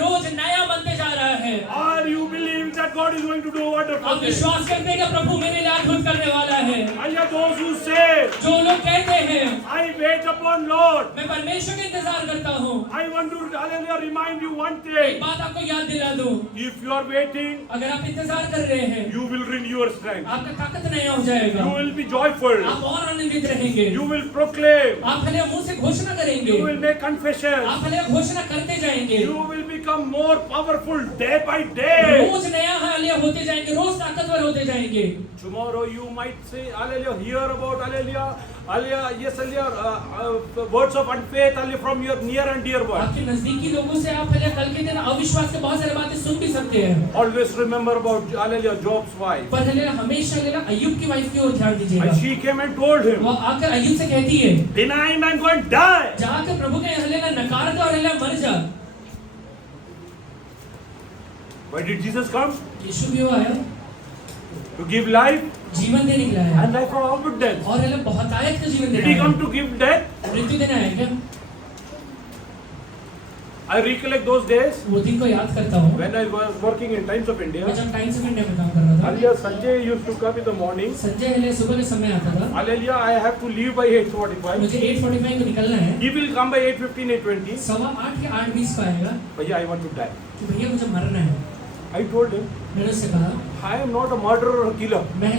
रोज नया बनते जा रहा है। Are you believe that God is going to do wonderful आप things? विश्वास करते हैं कि प्रभु मेरे लिए अद्भुत करने वाला है। Hallelujah, those who say, जो लोग कहते हैं I wait upon Lord. मैं परमेश्वर का इंतजार करता हूँ, I want to, hallelujah, remind you one एक thing. बात आपको याद दिला दूं, If you are waiting, अगर आप इंतजार कर रहे हैं, you will renew your strength. आपका ताकत नया हो जाएगा, You will be joyful. आप और आनंदित रहेंगे, You will proclaim. आप हले मुंह से घोषणा करेंगे, You will make confession. आप हले घोषणा करते जाएंगे, You will become more powerful day by day. रोज नया हले होते जाएंगे, रोज ताकतवर होते जाएंगे। Tomorrow you might say, hallelujah, hear about, hallelujah, hallelujah, yes, hallelujah, words of unfaith, hallelujah, from your near and dear ones. आपके नजदीकी लोगों से आप हले कल के दिन अविश्वास के बहुत सारी बातें सुन भी सकते हैं, Always remember about, hallelujah, Job's wife. पर हले हमेशा हले अय्यूब की वाइफ की ओर ध्यान दीजिएगा। And she came and told him, वो आकर अय्यूब से कहती है, deny him and go and die. जाकर प्रभु के हले ना नकार दे और हले मर जा। Why did Jesus come? यीशु भी वो आया, To give life जीवन देने के लिए आया, and life for abundance. और हले बहुत आयत का जीवन Did देने he आया। come to give death? मृत्यु देने आया क्या? I recollect those days वो दिन को याद करता हूँ, when I was working in Times of मैं India. जब टाइम्स ऑफ इंडिया में काम कर रहा था, Hallelujah, Sanjay used to come in the morning. Sanjay हले सुबह के समय आता था, Hallelujah, I have to leave by 8:45. मुझे 8:45 को निकलना है, He will come by 8:15, 8:20. 8:15 या 8:20 को आएगा, Bhaiya, I want to die. कि भैया मुझे मरना है। I told him, मैंने उससे कहा, I am not a murderer or killer. मैं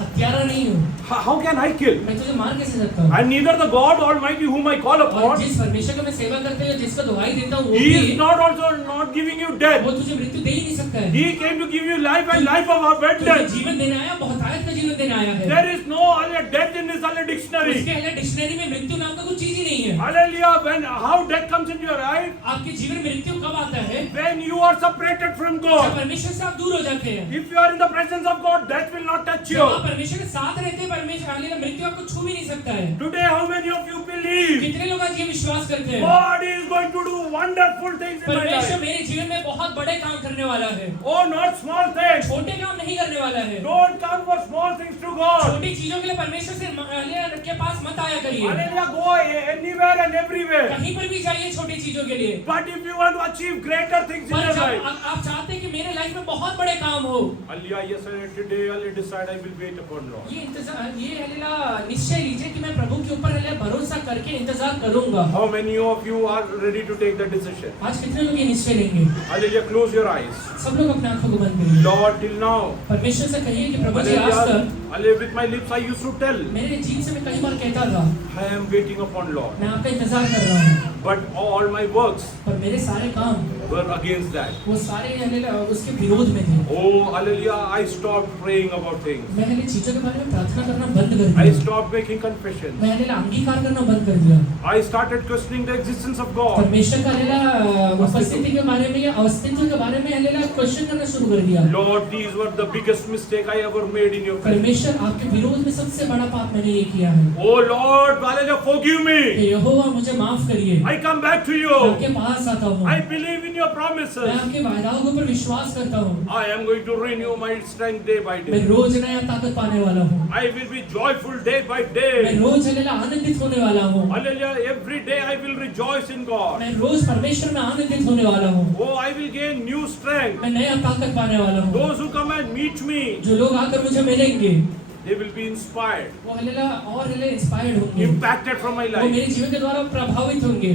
हत्यारा नहीं हूँ, How can I kill? मैं तुझे मार कैसे सकता हूँ? And neither the God Almighty whom I call और upon, जिस परमेश्वर का मैं सेवा करते हुए जिसको दुहाई देता हूँ, वो He is भी not also not giving you death. वो तुझे मृत्यु दे ही नहीं सकता है। He came to give you life and life of तुझे abundance. जीवन देने आया, बहुत आयत का जीवन देने आया है। There is no death in this dictionary. उसके हले डिक्शनरी में मृत्यु नाम का कुछ चीज ही नहीं है। Hallelujah. When how death comes into your life? आपके जीवन में मृत्यु कब आता है? When you are separated from जब God. परमेश्वर से आप दूर हो जाते हैं। If you are in the presence of God, death will not touch जब you. आप परमेश्वर के साथ रहते हैं, परमेश्वर हालेलुया, मृत्यु आपको छू भी नहीं सकता है। Today, how many of you believe कितने लोग आज ये विश्वास करते हैं? God is going to do wonderful things in my परमेश्वर life? मेरे जीवन में बहुत बड़े काम करने वाला है। Oh, not small things. छोटे काम नहीं करने वाला है। Don't come for small things to God. छोटी चीजों के लिए परमेश्वर से हालेलुया के पास मत आया करिए। Hallelujah. Go anywhere and everywhere. कहीं पर भी जाइए छोटी चीजों के लिए। But if you want to achieve greater things in पर your जब life, आप चाहते हैं कि मेरे लाइफ में बहुत बड़े काम हो, Hallelujah. Yes, sir. Today I'll decide I will wait upon Lord. ये इंतजार, ये हालेलुया निश्चय लीजिए कि मैं प्रभु के ऊपर हालेलुया भरोसा करके इंतजार करूंगा। How many of you are ready to take the decision? आज कितने लोग ये निश्चय लेंगे? Hallelujah. Close your eyes. सब लोग अपने आंखों को बंद करिए। Lord, till now, परमेश्वर से कहिए कि प्रभु जी आज Hallelujah. तक Hallelujah. With my lips I used to tell, मेरे जीवन से मैं कई बार कहता था, I am waiting upon Lord. मैं आपका इंतजार कर रहा हूँ। But all my works पर मेरे सारे काम were against that. वो सारे हालेलुया उसके विरोध में थे। Oh, hallelujah, I stopped praying about things. मैं हालेलुया चीजों के बारे में प्रार्थना करना बंद कर I दिया। stopped making confessions. मैं हालेलुया अंगीकार करना बंद कर दिया। I started questioning the existence of God. परमेश्वर का हालेलुया उपस्थिति के बारे में या अस्तित्व के बारे में हालेलुया क्वेश्चन करना शुरू कर दिया। Lord, these were the biggest mistake I ever made in your presence. परमेश्वर आपके विरोध में सबसे बड़ा पाप मैंने ये किया है। Oh Lord, hallelujah, forgive me. यहोवा मुझे माफ करिए। I come back to मैं you. आपके पास आता हूँ। I believe in your मैं promises. आपके वायदाओं के ऊपर विश्वास करता हूँ। I am going to renew my strength day by मैं day. रोज नया ताकत पाने वाला हूँ। I will be joyful day by मैं day. रोज हालेलुया आनंदित होने वाला हूँ। Hallelujah, every day I will rejoice in God. मैं रोज परमेश्वर में आनंदित होने वाला हूँ। Oh, I will gain new strength. मैं नया ताकत पाने वाला हूँ। Those who come and meet me, जो लोग आकर मुझे मिलेंगे they will be inspired, वो हालेलुया और हालेलुया इंस्पायर्ड होंगे। impacted from my वो life. मेरे जीवन के द्वारा प्रभावित होंगे।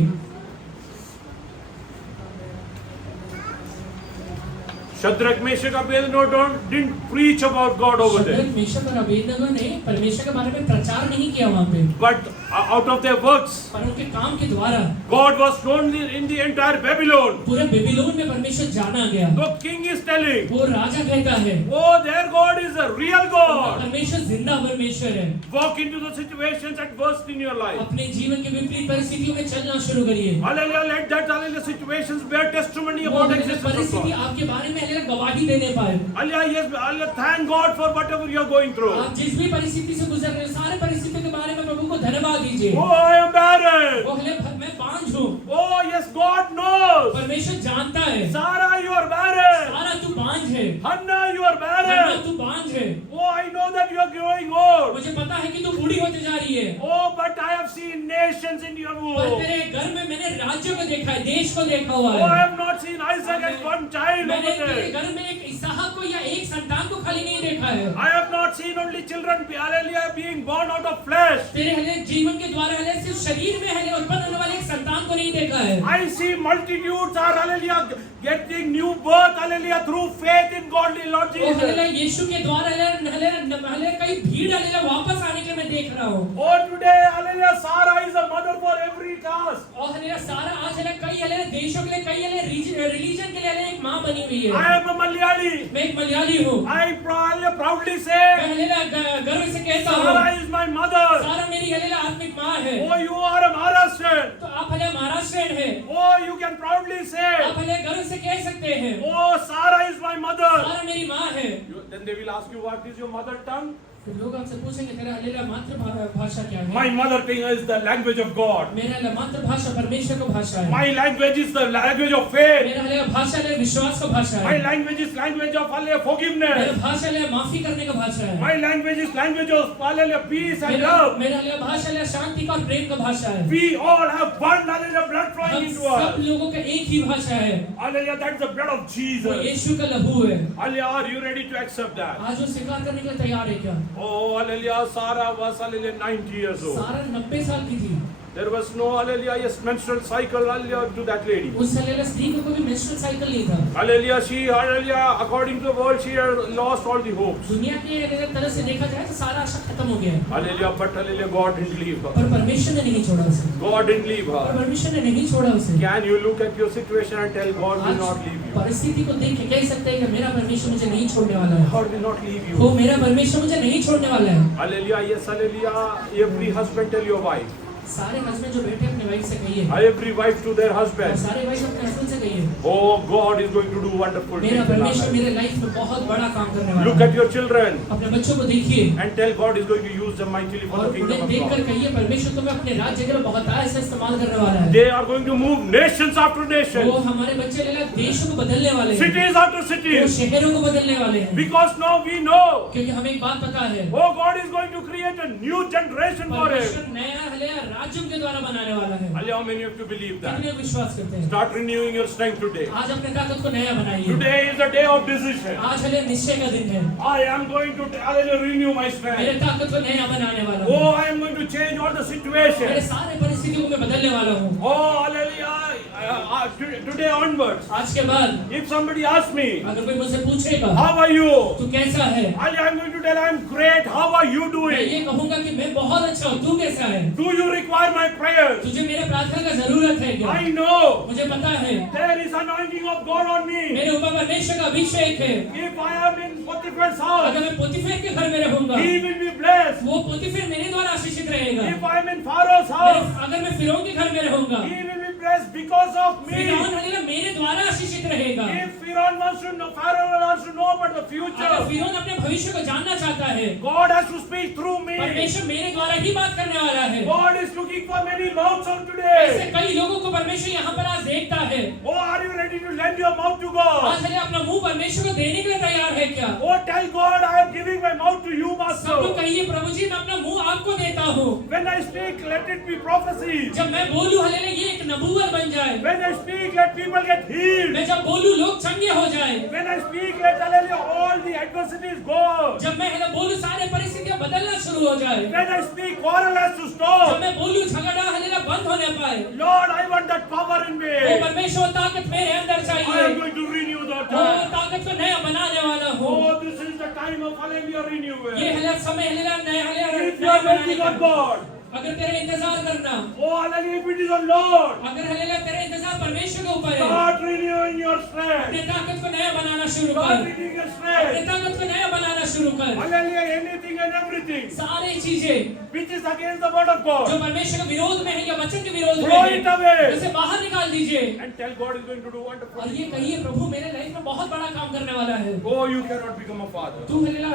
Shadrach, Meshach, Abednego didn't preach about God over there. Shadrach, Meshach और अबेदनगो ने परमेश्वर के बारे में प्रचार नहीं किया वहाँ पे, But out of their works, पर उनके काम के द्वारा God was known in the entire Babylon. पूरे बेबीलोन में परमेश्वर जाना गया। The king is telling, वो राजा कहता है oh, their God is a real God. परमेश्वर जिंदा परमेश्वर है। Walk into the situations adverse in your life. अपने जीवन के विपरीत परिस्थितियों में चलना शुरू करिए। Hallelujah, let that hallelujah situations bear testimony वो about हालेलुया existence of परिस्थिति God. आपके बारे में हालेलुया गवाही देने पाए। Hallelujah, yes, hallelujah, thank God for whatever you are going through. आप जिस भी परिस्थिति से गुजर रहे हो सारे परिस्थितियों के बारे में प्रभु को धन्यवाद दीजिए। Oh, I am barren. वो हालेलुया मैं बांझ हूँ। Oh, yes, God knows. परमेश्वर जानता है। Sarah, you are barren. सारा तू बांझ है। Hannah, you are Hannah, barren. तू बांझ है। Oh, I know that you are growing old. मुझे पता है कि तू बूढ़ी होते जा रही है। Oh, but I have seen nations in your पर womb. तेरे घर में मैंने राज्यों को देखा है, देश को देखा हुआ Oh, I है। have not seen Isaac as one child मैंने over तेरे there. घर में एक इसहाक को या एक संतान को खाली नहीं देखा है। I have not seen only children, hallelujah, being born out of flesh. तेरे हालेलुया जीवन के द्वारा हालेलुया सिर्फ शरीर में हालेलुया उत्पन्न होने वाले एक संतान को नहीं देखा है। I see multitudes are, hallelujah, getting new birth, hallelujah, through faith in godly Lord वो हालेलुया Jesus. यीशु के द्वारा हालेलुया कई भीड़ हालेलुया वापस आने के मैं देख रहा हूँ। Oh, today, hallelujah, Sarah is a mother for every caste. और हालेलुया सारा आज हालेलुया कई हालेलुया देशों के लिए कई हालेलुया रिलीजन के लिए हालेलुया एक माँ बनी हुई है। I am a Malayali. मैं एक मलयाली हूँ। I proudly मैं say, हालेलुया गर्व से कहता हूँ Sarah is my mother. सारा मेरी हालेलुया आत्मिक माँ है। Oh, you are a Maharashtrian. तो आप हालेलुया महाराष्ट्रियन है। Oh, you can proudly say, आप हालेलुया गर्व से कह सकते हैं oh, Sarah is my mother. सारा मेरी माँ है। Then they will ask you, what is your mother tongue? तो लोग आपसे पूछेंगे तेरा हालेलुया मातृभाषा क्या है? My mother tongue is the language of God. मेरा हालेलुया मातृभाषा परमेश्वर को भाषा है। My language is the language of faith. मेरा हालेलुया भाषा हालेलुया विश्वास का भाषा My है। language is language of hallelujah मेरा forgiveness. भाषा हालेलुया माफी करने का भाषा है। My language is language of hallelujah peace and मेरा love. मेरा हालेलुया भाषा हालेलुया शांति का और प्रेम का भाषा है। We all have one hallelujah blood flowing हम into सब us. लोगों का एक ही भाषा है। Hallelujah, that's the blood of वो Jesus. यीशु का लहू है। Hallelujah, are you ready to accept that? आज वो स्वीकार करने के लिए तैयार है क्या? Oh, hallelujah, Sarah was hallelujah 90 years old. सारा 90 साल की थी। There was no hallelujah yes menstrual cycle hallelujah to that lady. उस हालेलुया स्त्री को कोई मेंस्ट्रुअल साइकिल नहीं था। Hallelujah, she hallelujah according to the world she had lost all the hopes. दुनिया के हालेलुया तरह से देखा जाए तो सारा आशा खत्म हो गया है। Hallelujah, but hallelujah God didn't leave her. पर परमेश्वर ने नहीं छोड़ा उसे। God didn't leave पर her. परमेश्वर ने नहीं छोड़ा उसे। Can you look at your situation and tell God will not leave you? परिस्थिति को देख के कह सकते हैं कि मेरा परमेश्वर मुझे नहीं छोड़ने वाला है। God will not leave वो you. मेरा परमेश्वर मुझे नहीं छोड़ने वाला है। Hallelujah, yes, hallelujah. Every husband tell your wife. सारे हस्बैंड जो बैठे अपने वाइफ से कहिए Every wife to their और husband. सारे वाइफ अपने हस्बैंड से कहिए Oh, God is going to do wonderful मेरा things in our परमेश्वर life. मेरे लाइफ में बहुत बड़ा काम करने वाला Look है। at your children अपने बच्चों को देखिए and tell God is going to use them mightily for और the kingdom उन्हें of देखकर God. कहिए परमेश्वर तुम्हें अपने राज्य के लिए बहुत ऐसे इस्तेमाल करने वाला है। They are going to move nations after वो nations, हमारे बच्चे लेला देशों को बदलने वाले हैं। cities after वो cities. शहरों को बदलने वाले हैं। Because now we know, क्योंकि हमें एक बात पता है oh, God is going to create a new generation for परमेश्वर him. नया हालेलुया राज्यों के द्वारा बनाने वाला है। Hallelujah, how many of you believe that? कितने विश्वास करते हैं? Start renewing your strength today. आज अपने ताकत को नया बनाइए। Today is the day of decision. आज हालेलुया निश्चय का दिन है। I am going to hallelujah, renew my मेरे strength. ताकत को नया बनाने वाला हूँ। Oh, I am going to change all the मेरे situations. सारे परिस्थितियों को मैं बदलने वाला हूँ। Oh, hallelujah. today onwards, आज के बाद if somebody asks me, अगर कोई मुझसे पूछेगा how are you? तू कैसा है, I'm going to tell I'm great. How are you मैं doing? ये कहूंगा कि मैं बहुत अच्छा हूँ, तू कैसा है, Do you require my prayers? तुझे मेरे प्रार्थना का जरूरत है क्या? I know मुझे पता है there is anointing of God on me. मेरे ऊपर परमेश्वर का अभिषेक है। If I am in Potiphar's house, अगर मैं पोतीफेर के घर में रहूंगा, he will be blessed. वो पोतीफेर मेरे द्वारा आशीषित रहेगा। If I am in Pharaoh's house, अगर मैं फिरौन के घर में रहूंगा, he will be blessed because of me. फिरौन हलीला मेरे द्वारा आशीषित रहेगा। If Pharaoh wants to know, Pharaoh wants to know about the अगर future, फिरौन अपने भविष्य को जानना चाहता है, God has to speak through me. परमेश्वर मेरे द्वारा ही बात करने वाला है। God is looking for many mouths on ऐसे today. कई लोगों को परमेश्वर यहाँ पर आज देखता है। Oh, are you ready to lend your mouth to God? आज हले अपना मुंह परमेश्वर को देने के लिए तैयार है क्या? Oh, tell God I am giving my mouth to you, सब लोग Master. कहिए, प्रभु जी मैं अपना मुंह आपको देता हूँ। When I speak, let it be prophecy. जब मैं बोलूं हले ये एक नबूवत बन जाए। When I speak, let people get healed. मैं जब बोलूं लोग चंगे हो जाए। When I speak, let hallelujah, all the adversities go. जब मैं हले बोलूं सारे परिस्थितियां बदलना शुरू हो जाए। When I speak, quarrel has to जब stop. मैं बोलूं झगड़ा हले बंद होने पाए। Lord, I want that power in me. वो परमेश्वर ताकत मेरे अंदर I चाहिए। am going to renew that वो time. ताकत को नया बनाने वाला हूँ। Oh, this is the time of hallelujah renewal. ये हले समय हले नया हले If you are waiting on God, अगर तेरा इंतजार करना, oh hallelujah, if it is on Lord, अगर हले तेरा इंतजार परमेश्वर के ऊपर है, start renewing your strength. अपने ताकत को नया बनाना शुरू Start कर। renewing your अपने strength. ताकत को नया बनाना शुरू कर। Hallelujah, anything and everything सारी चीजें which is against the word of जो God, परमेश्वर के विरोध में है या वचन के विरोध में throw है, it away उसे बाहर निकाल दीजिए and tell God is going to do wonderful. और ये कहिए, प्रभु मेरे लाइफ में बहुत बड़ा काम करने वाला है। Oh, you cannot become a father. तू हलेला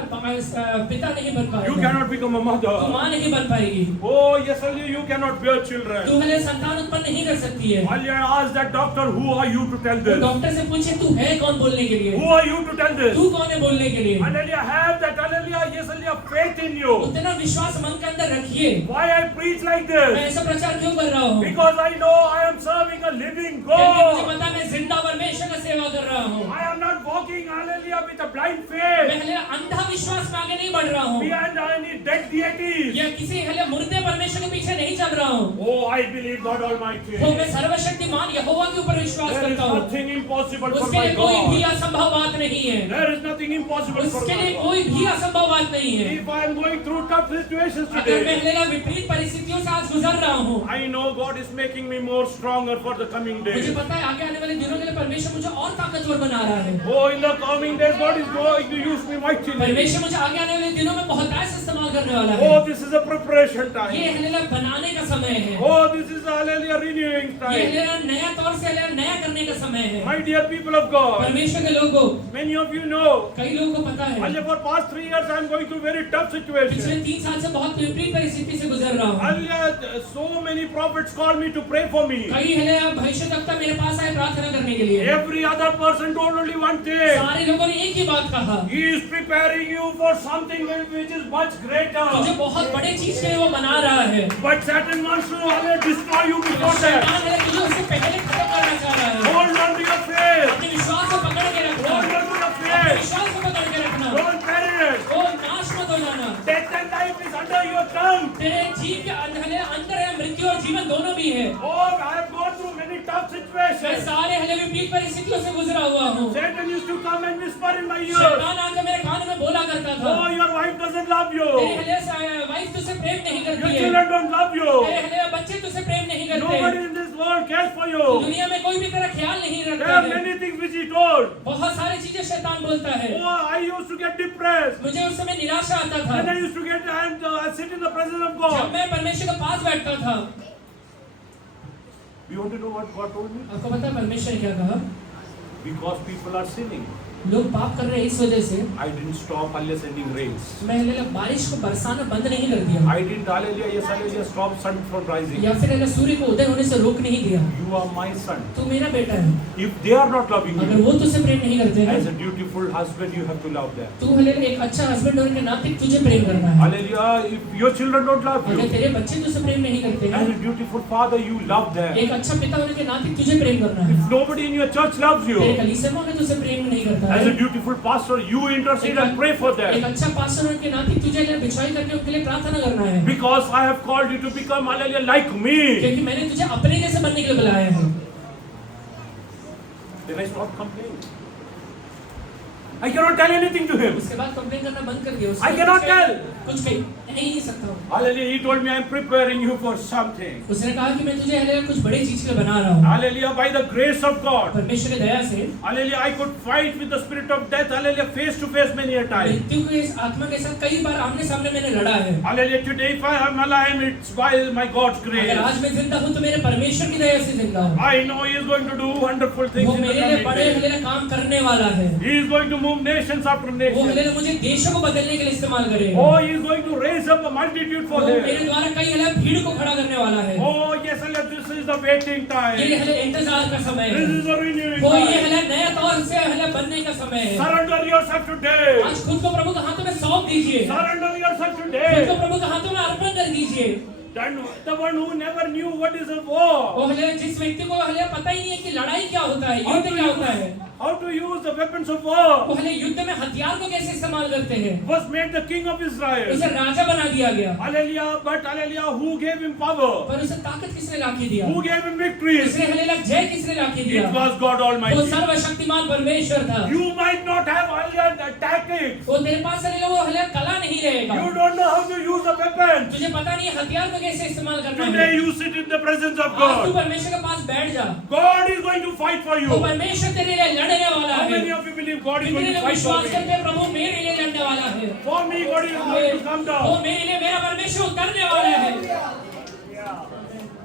पिता नहीं बन You पाएगा, cannot become a तू mother. माँ नहीं बन पाएगी, Oh, yes, hallelujah, you cannot bear children. तू हले संतान उत्पन्न नहीं कर सकती है। Hallelujah, ask that doctor, who are you to tell तो this? डॉक्टर से पूछे तू है कौन बोलने के लिए, Who are you to tell this? तू कौन है बोलने के लिए। Hallelujah, have that, hallelujah, yes, hallelujah, faith in you. उतना विश्वास मन के अंदर रखिए। Why I preach like मैं this? ऐसा प्रचार क्यों कर रहा हूँ? Because I know I am serving a living क्योंकि मुझे God. पता है मैं जिंदा परमेश्वर का सेवा कर रहा हूँ। I am not walking, hallelujah, with a blind मैं faith हले अंधा विश्वास में आगे नहीं बढ़ रहा हूँ, behind any dead deities. या किसी हले मुर्दे परमेश्वर के पीछे नहीं चल रहा हूँ। Oh, I believe God Almighty. तो मैं सर्वशक्तिमान यहोवा के ऊपर विश्वास There is करता हूँ। nothing impossible for उसके my लिए कोई भी God. असंभव बात नहीं है, There is nothing impossible for उसके my लिए God. कोई भी असंभव बात नहीं है। If I am going through tough situations अगर मैं today, हलेला विपरीत परिस्थितियों से आज गुजर रहा हूँ, I know God is making me more stronger for the coming मुझे days. पता है आगे आने वाले दिनों के लिए परमेश्वर मुझे और ताकतवर बना रहा है। Oh, in the coming days, God is going to use me mightily. परमेश्वर मुझे आगे आने वाले दिनों में बहुत ऐसे इस्तेमाल करने वाला है। Oh, this is a preparation ये time. हलेला बनाने का समय है, Oh, this is a hallelujah renewing ये time. हलेला नया तौर से हलेला नया करने का समय है। My dear people of God, परमेश्वर के लोगों, many of you know, कई लोगों को पता है hallelujah, for past 3 years I am going through very tough पिछले situations. 3 साल से बहुत विपरीत परिस्थिति से गुजर रहा हूँ। Hallelujah, so many prophets call me to pray for me. कई हले भविष्यवक्ता मेरे पास आए प्रार्थना करने के लिए। Every other person told only one thing. सारे लोगों ने एक ही बात कहा, He is preparing you for something which is much तुझे greater. बहुत बड़े चीज के लिए वो बना रहा है। But Satan wants to hallelujah, destroy you before that. शैतान है तुझे उससे पहले खत्म करना चाह रहा है। Hold on to your faith. अपने विश्वास को पकड़ के रखना, Hold on to your अपने faith. विश्वास को पकड़ के रखना। Don't perish. ओ नाश मत हो जाना। Death and life is under your tongue. तेरे जीव के अंदर है मृत्यु और जीवन दोनों भी है। Oh, I have gone through many tough मैं situations. सारे हले विपरीत परिस्थितियों से गुजरा हुआ हूँ। Satan used to come and whisper in my ear. शैतान आकर मेरे कान में बोला करता था, Oh, your wife doesn't love तेरी you. हले वाइफ तुझसे प्रेम नहीं Your करती है, children don't love you. तेरे हले बच्चे तुझसे प्रेम नहीं करते, Nobody in this world cares for you. दुनिया में कोई भी तेरा ख्याल नहीं There रखता are है। many things which he told. बहुत सारी चीजें शैतान बोलता है। Oh, I used to get depressed. मुझे उस समय निराशा आता था Then I used to get and sit in the presence of जब God. मैं परमेश्वर के पास बैठता था। You want to know what God told me? आपको पता है परमेश्वर ने क्या कहा? Because people are sinning. लोग पाप कर रहे हैं, इस वजह से I didn't stop hallelujah sending rains. मैं हलेला बारिश को बरसाना बंद नहीं कर दिया, I didn't hallelujah yes hallelujah stop sun from rising. या फिर हलेला सूर्य को उदय होने से रोक नहीं दिया। You are my son. तू मेरा बेटा है, If they are not loving अगर you, वो तुझसे प्रेम नहीं करते हैं, as a dutiful husband, you have to love them. तू हलेला एक अच्छा हस्बैंड होने के नाते तुझे प्रेम करना है। Hallelujah. If your children don't love अगर you, तेरे बच्चे तुझसे प्रेम नहीं करते as हैं, a dutiful father, you love them. एक अच्छा पिता होने के नाते तुझे प्रेम करना है। If nobody in your church loves तेरे you, कलीसिया में तुझे प्रेम नहीं करता as a है, dutiful pastor, you intercede and pray for एक them. अच्छा पास्टर होने के नाते तुझे हलेला बिछाई करके उनके लिए प्रार्थना करना है, Because I have called you to become hallelujah like me. क्योंकि मैंने तुझे अपने जैसे बनने के लिए बुलाया है। Then I stopped complaining. I cannot tell anything to him. उसके बाद कंप्लेन करना बंद कर दिया। उसको I cannot कुछ tell. कुछ कह नहीं सकता हूँ। Hallelujah. He told me, I am preparing you for something. उसने कहा कि मैं तुझे हालेलुया कुछ बड़ी चीज के लिए बना रहा हूँ। Hallelujah. By the grace of God. परमेश्वर की दया से Hallelujah. I could fight with the spirit of death. Hallelujah. Face to face many a time. मृत्यु के इस आत्मा के साथ कई बार आमने सामने मैंने लड़ा है। Hallelujah. Today if I am alive, it's by my God's grace. अगर आज मैं जिंदा हूँ तो मेरे परमेश्वर की दया से जिंदा हूँ। I know He is going to do wonderful things वो in the मेरे लिए coming बड़े days. हालेलुया काम करने वाला है। He is going to move nations after वो nations. हालेलुया मुझे देशों को बदलने के लिए इस्तेमाल करेगा। Oh, He is going to raise up a multitude for वो मेरे Him. द्वारा कई हालेलुया भीड़ को खड़ा करने वाला है। Oh, yes, hallelujah. This is the waiting ये time. हालेलुया इंतजार का समय है। This is the renewing वो ये time. हालेलुया नया तौर से हालेलुया बनने का समय है। Surrender yourself today. आज खुद को प्रभु के हाथों में सौंप दीजिए। Surrender yourself खुद today. को प्रभु के हाथों में अर्पण कर दीजिए। Then the one who never knew what is a war, वो हालेलुया जिस व्यक्ति को हालेलुया पता ही नहीं है कि लड़ाई क्या होता है, युद्ध क्या होता है, how to use the weapons of वो war, हालेलुया युद्ध में हथियार को कैसे इस्तेमाल करते हैं, was made the king of Israel. उसे राजा बना दिया गया। Hallelujah. But hallelujah, who gave him power? पर उसे ताकत किसने लाके दिया? Who gave him victory? उसने हालेलुया जय किसने लाके दिया? It was God वो Almighty. सर्वशक्तिमान परमेश्वर था। You might not have hallelujah tactics. वो तेरे पास हालेलुया वो हालेलुया कला नहीं रहेगा। You don't know how to use the weapon. तुझे पता नहीं है हथियार को कैसे इस्तेमाल करना है। Today you sit in the presence of आज तू God. परमेश्वर के पास बैठ जा। God is going to fight for वो you. परमेश्वर तेरे लिए लड़ने वाला How है। many of you believe God is going कितने to लोग fight for विश्वास me? करते हैं प्रभु मेरे लिए लड़ने वाला है? For me, God is going to come वो down. मेरे लिए मेरा परमेश्वर उतरने वाला है।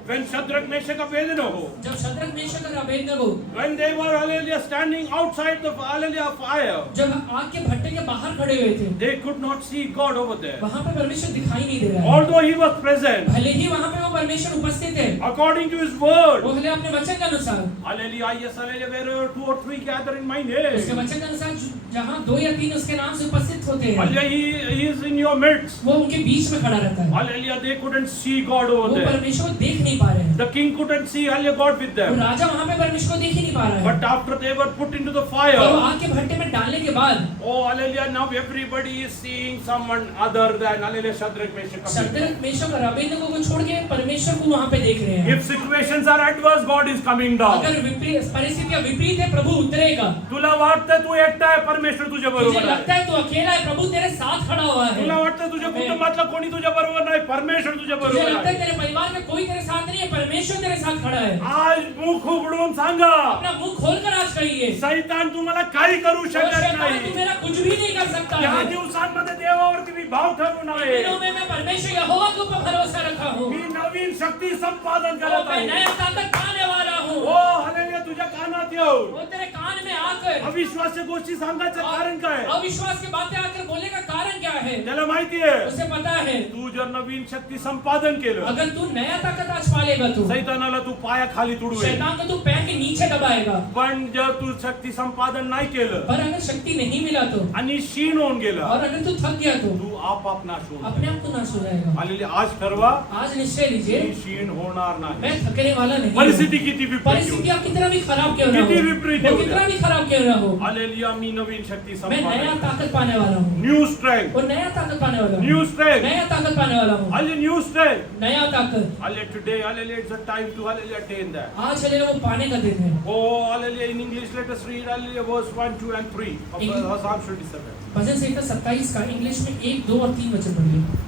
When Shadrach, Meshach, Abednego, जब शद्रक मेशक और Abednego when they were hallelujah standing outside the hallelujah fire, जब आग के भट्टे के बाहर खड़े हुए थे, they could not see God over there. वहां पे परमेश्वर दिखाई नहीं दे रहा है। Although He was present, भले ही वहां पे वो परमेश्वर उपस्थित है, according to His word. वो भले अपने वचन के अनुसार, Hallelujah, yes, hallelujah, wherever two or three gather in my name. उसके वचन के अनुसार जहां 2 या 3 उसके नाम से उपस्थित होते हैं, Hallelujah, He is in your midst. वो उनके बीच में खड़ा रहता है। Hallelujah, they couldn't see God वो over there. परमेश्वर को देख नहीं पा रहे हैं। The king couldn't see hallelujah God with वो them. राजा वहां पे परमेश्वर को देख ही नहीं पा रहा है। But after they were put into the और वो fire, आग के भट्टे में डालने के बाद oh hallelujah, now everybody is seeing someone other than hallelujah Shadrach, Meshach, Abednego. Shadrach Meshach और अबेदनगो को छोड़ के परमेश्वर को वहां पे देख रहे हैं। If situations are adverse, God is coming down. अगर विपरीत परिस्थितियां विपरीत है, प्रभु उतरेगा। तुला वाटतं तू एकटा आहे, परमेश्वर तुझ्या तुझे बरोबर लगता आहे. है तू अकेला है, प्रभु तेरे साथ खड़ा हुआ है। तुला वाटतं तुझ्या कुटुंबातला कोणी तुझ्या बरोबर नाही, परमेश्वर तुझ्या तुझे बरोबर लगता है आहे. तेरे परिवार में कोई तेरे साथ नहीं है, परमेश्वर तेरे साथ खड़ा है। आज मुख उघडून सांगा, अपना मुंह खोलकर आज कहिए, सैतान तुम्हाला काही करू ओ शकत शैतान, तू नाही. मेरा कुछ भी नहीं कर सकता या है। दिवसांमध्ये देवावरती मी भाव ठरून इन आहे. दिनों में मैं परमेश्वर यहोवा के ऊपर भरोसा रखा हूँ। मी नवीन शक्ती संपादन ओ करत मैं आहे. नया ताकत पाने वाला हूँ। ओ हालेलुया, तुझ्या कानात येऊन वो तेरे कान में आकर अविश्वास्य गोष्टी सांगायचं कारण काय? अविश्वास की बातें आकर बोलने का कारण क्या है? त्याला माहिती आहे, उसे पता है, तू जर नवीन शक्ती संपादन केलं, अगर तू नया ताकत आज पालेगा तू सैतानाला तू पाया खाली तुडवेल. शैतान को तू पैर के नीचे दबाएगा। पण जर तू शक्ती संपादन नाही केलं पर अगर शक्ति नहीं मिला तो, आणि क्षीण होऊन गेला, और अगर तू थक गया तो तू आपाप नाश होऊन अपने आप को नाश हो जाएगा। आलेली. आज ठरवा, आज निश्चय लीजिए, मी क्षीण होणार नाही. मैं थकने वाला नहीं हूँ। परिस्थिती किती विपरीत होईल. परिस्थितियां कितना भी खराब क्यों ना किती हो, विपरीत वो होऊ कितना द्या. भी खराब क्यों ना हो, हालेलुया, मी नवीन शक्ती मैं नया संपादन, ताकत पाने वाला हूँ। न्यू स्ट्रेंथ, और नया ताकत पाने वाला हूँ, न्यू स्ट्रेंथ, नया ताकत पाने वाला हूँ, हाले न्यू स्ट्रेंथ. नया ताकत। हाले today, hallelujah, it's a time to hallelujah attain that. आज चले वो पाने का दिन है। Oh, hallelujah. In English, let us read hallelujah verse 1, 2 and 3 of Psalm 27. भजन संहिता 27 का इंग्लिश में 1, 2 और 3 वचन पढ़िए।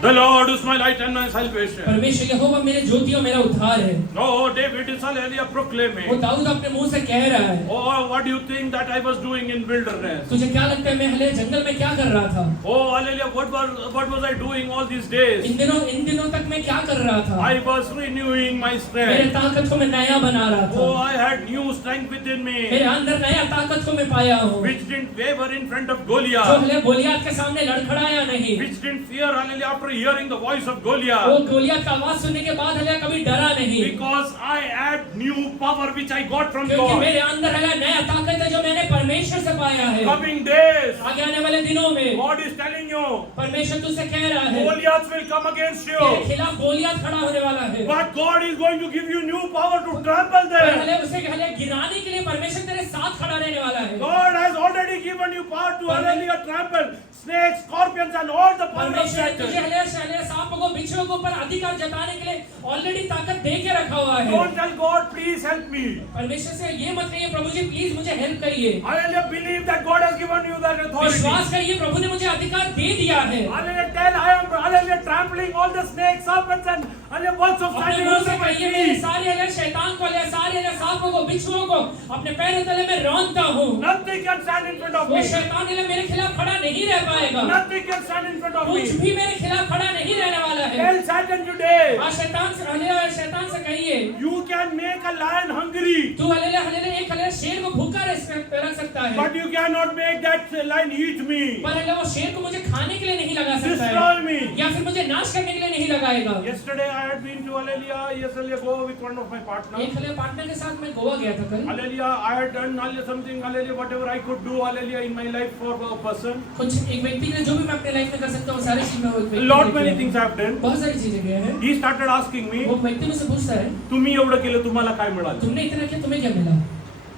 The Lord is The Lord is my light. my light and my salvation. परमेश्वर यहोवा मेरे ज्योति और मेरा उद्धार है। Oh, David is hallelujah वो proclaiming. दाऊद अपने मुंह से कह रहा है। Oh, what do you think that I was doing in wilderness? तुझे क्या लगता है मैं हले जंगल में क्या कर रहा था? Oh, hallelujah. What was I doing all these days? इन दिनों तक मैं क्या कर रहा था? I was renewing my मेरे strength. ताकत को मैं नया बना रहा Oh, था। I had new strength within मेरे me, अंदर नया ताकत को मैं पाया हूँ, which didn't waver in front of जो Goliath, हले गोलियत के सामने लड़खड़ाया नहीं। which didn't fear hallelujah after hearing the voice of वो Goliath, गोलियत का आवाज सुनने के बाद हले कभी डरा नहीं, because I had new power which I got from क्योंकि God. मेरे अंदर हले नया ताकत है जो मैंने परमेश्वर से पाया है। Coming days, आगे आने वाले दिनों में God is telling you, परमेश्वर तुझसे कह रहा है, Goliath will come against तेरे you, खिलाफ गोलियत खड़ा होने वाला है। but God is going to give you new power to trample पर them. हले उसे हले गिराने के लिए परमेश्वर तेरे साथ खड़ा रहने वाला है। God has already given you power to hallelujah trample snakes, scorpions and all the power of परमेश्वर तुझे Satan. हले सांप को, बिच्छू परमेश्वर के ऊपर अधिकार जताने के लिए ऑलरेडी ताकत दे के रखा हुआ है। Don't tell God, please help me. परमेश्वर से ये मत कहिए प्रभु जी प्लीज मुझे हेल्प करिए। Hallelujah, believe that God has given you that authority. विश्वास करिए प्रभु ने मुझे अधिकार दे दिया है। Hallelujah, tell I am, hallelujah, trampling all the snakes, serpents and hallelujah, works of अपने Satan मुंह से under my कहिए मेरे feet. सारे अलग शैतान को अलग सारे अलग सांपों को बिच्छुओं को अपने पैरों तले में रौंदता हूँ। Nothing can stand in front of वो me. शैतान अलग मेरे खिलाफ खड़ा नहीं रह पाएगा। Nothing can stand in front of कुछ me. भी मेरे खिलाफ खड़ा नहीं रहने वाला है। Tell Satan today, आज शैतान से कहिए you can make a lion hungry, तू हलेले हलेले एक हलेले शेर को भूखा रख सकता है, but you cannot make that lion eat me, पर हलेले वो शेर को मुझे खाने के लिए नहीं लगा सकता destroy है me. या फिर मुझे नाश करने के लिए नहीं लगाएगा। Yesterday I had been to Hallelujah, yesterday go with one of my partners. एक हलेले पार्टनर के साथ मैं गोवा गया था कल। Hallelujah, I had done hallelujah something, hallelujah, whatever I could do, hallelujah, in my life for a person. कुछ एक व्यक्ति के जो भी मैं अपने लाइफ में कर सकता हूँ सारी चीज मैं वो व्यक्ति Lot के लिए many किया। things I have done. बहुत सारी चीजें किया है। He started asking me, वो व्यक्ति मुझसे पूछता है तुम्ही एवढं केलं तुम्हाला काय मिळालं? तुमने इतना किया तुम्हें क्या मिला,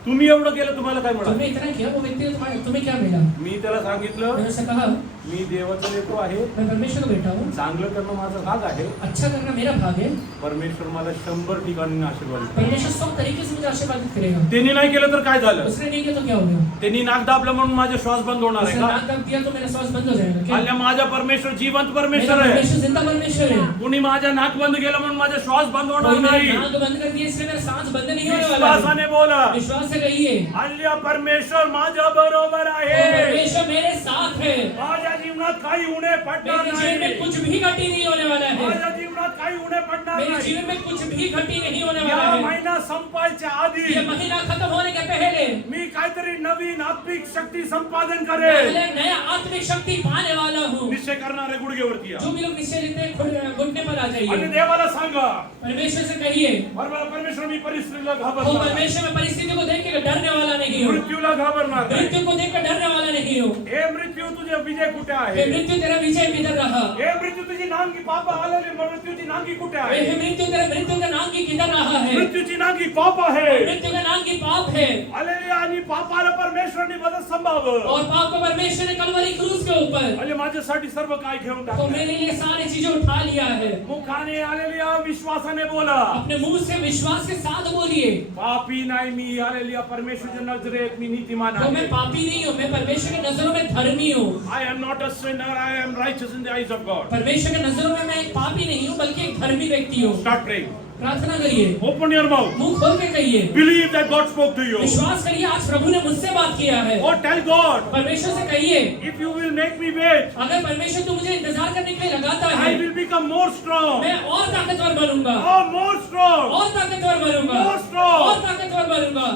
तुम्ही एवढं केलं तुम्हाला काय मिळालं? तुमने इतना किया वो व्यक्ति ने तुम्हें क्या मिला। मी त्याला सांगितलं, मैंने उससे कहा मी देवाचा लेकरू आहे, मैं परमेश्वर का बेटा हूँ, चांगलं करणं माझा भाग आहे. अच्छा करना मेरा भाग है। परमेश्वर मला 100 ठिकाणी आशीर्वाद देतो. परमेश्वर 100 तरीके से मुझे आशीर्वादित करेगा। त्यांनी नाही केलं तर काय झालं? उसने नहीं किया तो क्या हो गया? त्यांनी नाक दाबलं म्हणून माझे श्वास बंद होणार आहे उसने का? नाक दब दिया तो मेरा श्वास बंद हो जाएगा क्या? अल्ल्या माझा परमेश्वर जिवंत मेरा परमेश्वर आहे. परमेश्वर जिंदा परमेश्वर है। कुणी माझ्या नाक बंद केलं म्हणून माझा श्वास बंद होणार कोई मेरा नाही. नाक बंद कर दिया इसलिए मेरा सांस बंद नहीं होने वाला है। विश्वासाने बोला, विश्वास से कहिए अल्ल्या परमेश्वर माझ्या बरोबर वो आहे. परमेश्वर मेरे साथ है। माझ्या जीवनात काही उणे पडणार मेरे जीवन में नाही. कुछ भी घटी नहीं होने वाला है। माझ्या जीवनात काही उणे पडणार मेरे नाही. जीवन में कुछ भी घटी नहीं होने वाला या है। महिना संपायच्या आधी ये महीना खत्म होने के पहले मी काहीतरी नवीन आत्मिक शक्ती संपादन मैं करेल. एक नया आत्मिक शक्ति पाने वाला हूँ। निश्चय करणारे गुडघेवरती या. जो भी लोग निश्चय लेते हैं घुटने पर आ आणि जाइए। देवाला सांगा, परमेश्वर से कहिए परमेश्वर मी परिस्थितीला वो घाबरणार नाही. परमेश्वर में परिस्थिति को देख के डरने वाला नहीं हो, मृत्यूला घाबरणार नाही. मृत्यु को देख कर डरने वाला नहीं हो। हे मृत्यू तुझे विजय कुठे हे आहे? मृत्यु तेरा विजय किधर रहा? हे मृत्यू तुझी नांगी पाप आलेली मृत्यूची नांगी कुठे हे आहे? मृत्यु तेरा मृत्यु का नाम की किधर रहा है? मृत्यूची नांगी पाप आहे. मृत्यु का नाम की पाप है आलेली आणि पापाला परमेश्वरने बदल संभावं. और पाप को परमेश्वर ने कलवरी क्रूस के ऊपर आणि माझ्यासाठी सर्व काय घेऊन तो टाकलं. मेरे लिए सारी चीजें उठा लिया है। मुखाने आलेल्या विश्वासाने बोला, अपने मुंह से विश्वास के साथ बोलिए पापी नाही मी, आलेल्या परमेश्वरच्या नजरेत मी नीतिमान तो मैं आहे. पापी नहीं हूँ, मैं परमेश्वर की नजरों में धर्मी हूँ। I am not a sinner, I am righteous in the eyes of God. परमेश्वर की नजरों में मैं एक पापी नहीं हूँ बल्कि एक धर्मी व्यक्ति हूँ। Start praying. प्रार्थना करिए, Open your mouth. मुंह खोल के कहिए, Believe that God spoke to you. विश्वास करिए आज प्रभु ने मुझसे बात किया है। Or tell God, परमेश्वर से कहिए if you will make me wait, अगर परमेश्वर तू मुझे इंतजार करने के लिए लगाता I है will become more strong. मैं और ताकतवर बनूंगा, Oh, more strong. और ताकतवर बनूंगा, More strong. और ताकतवर बनूंगा।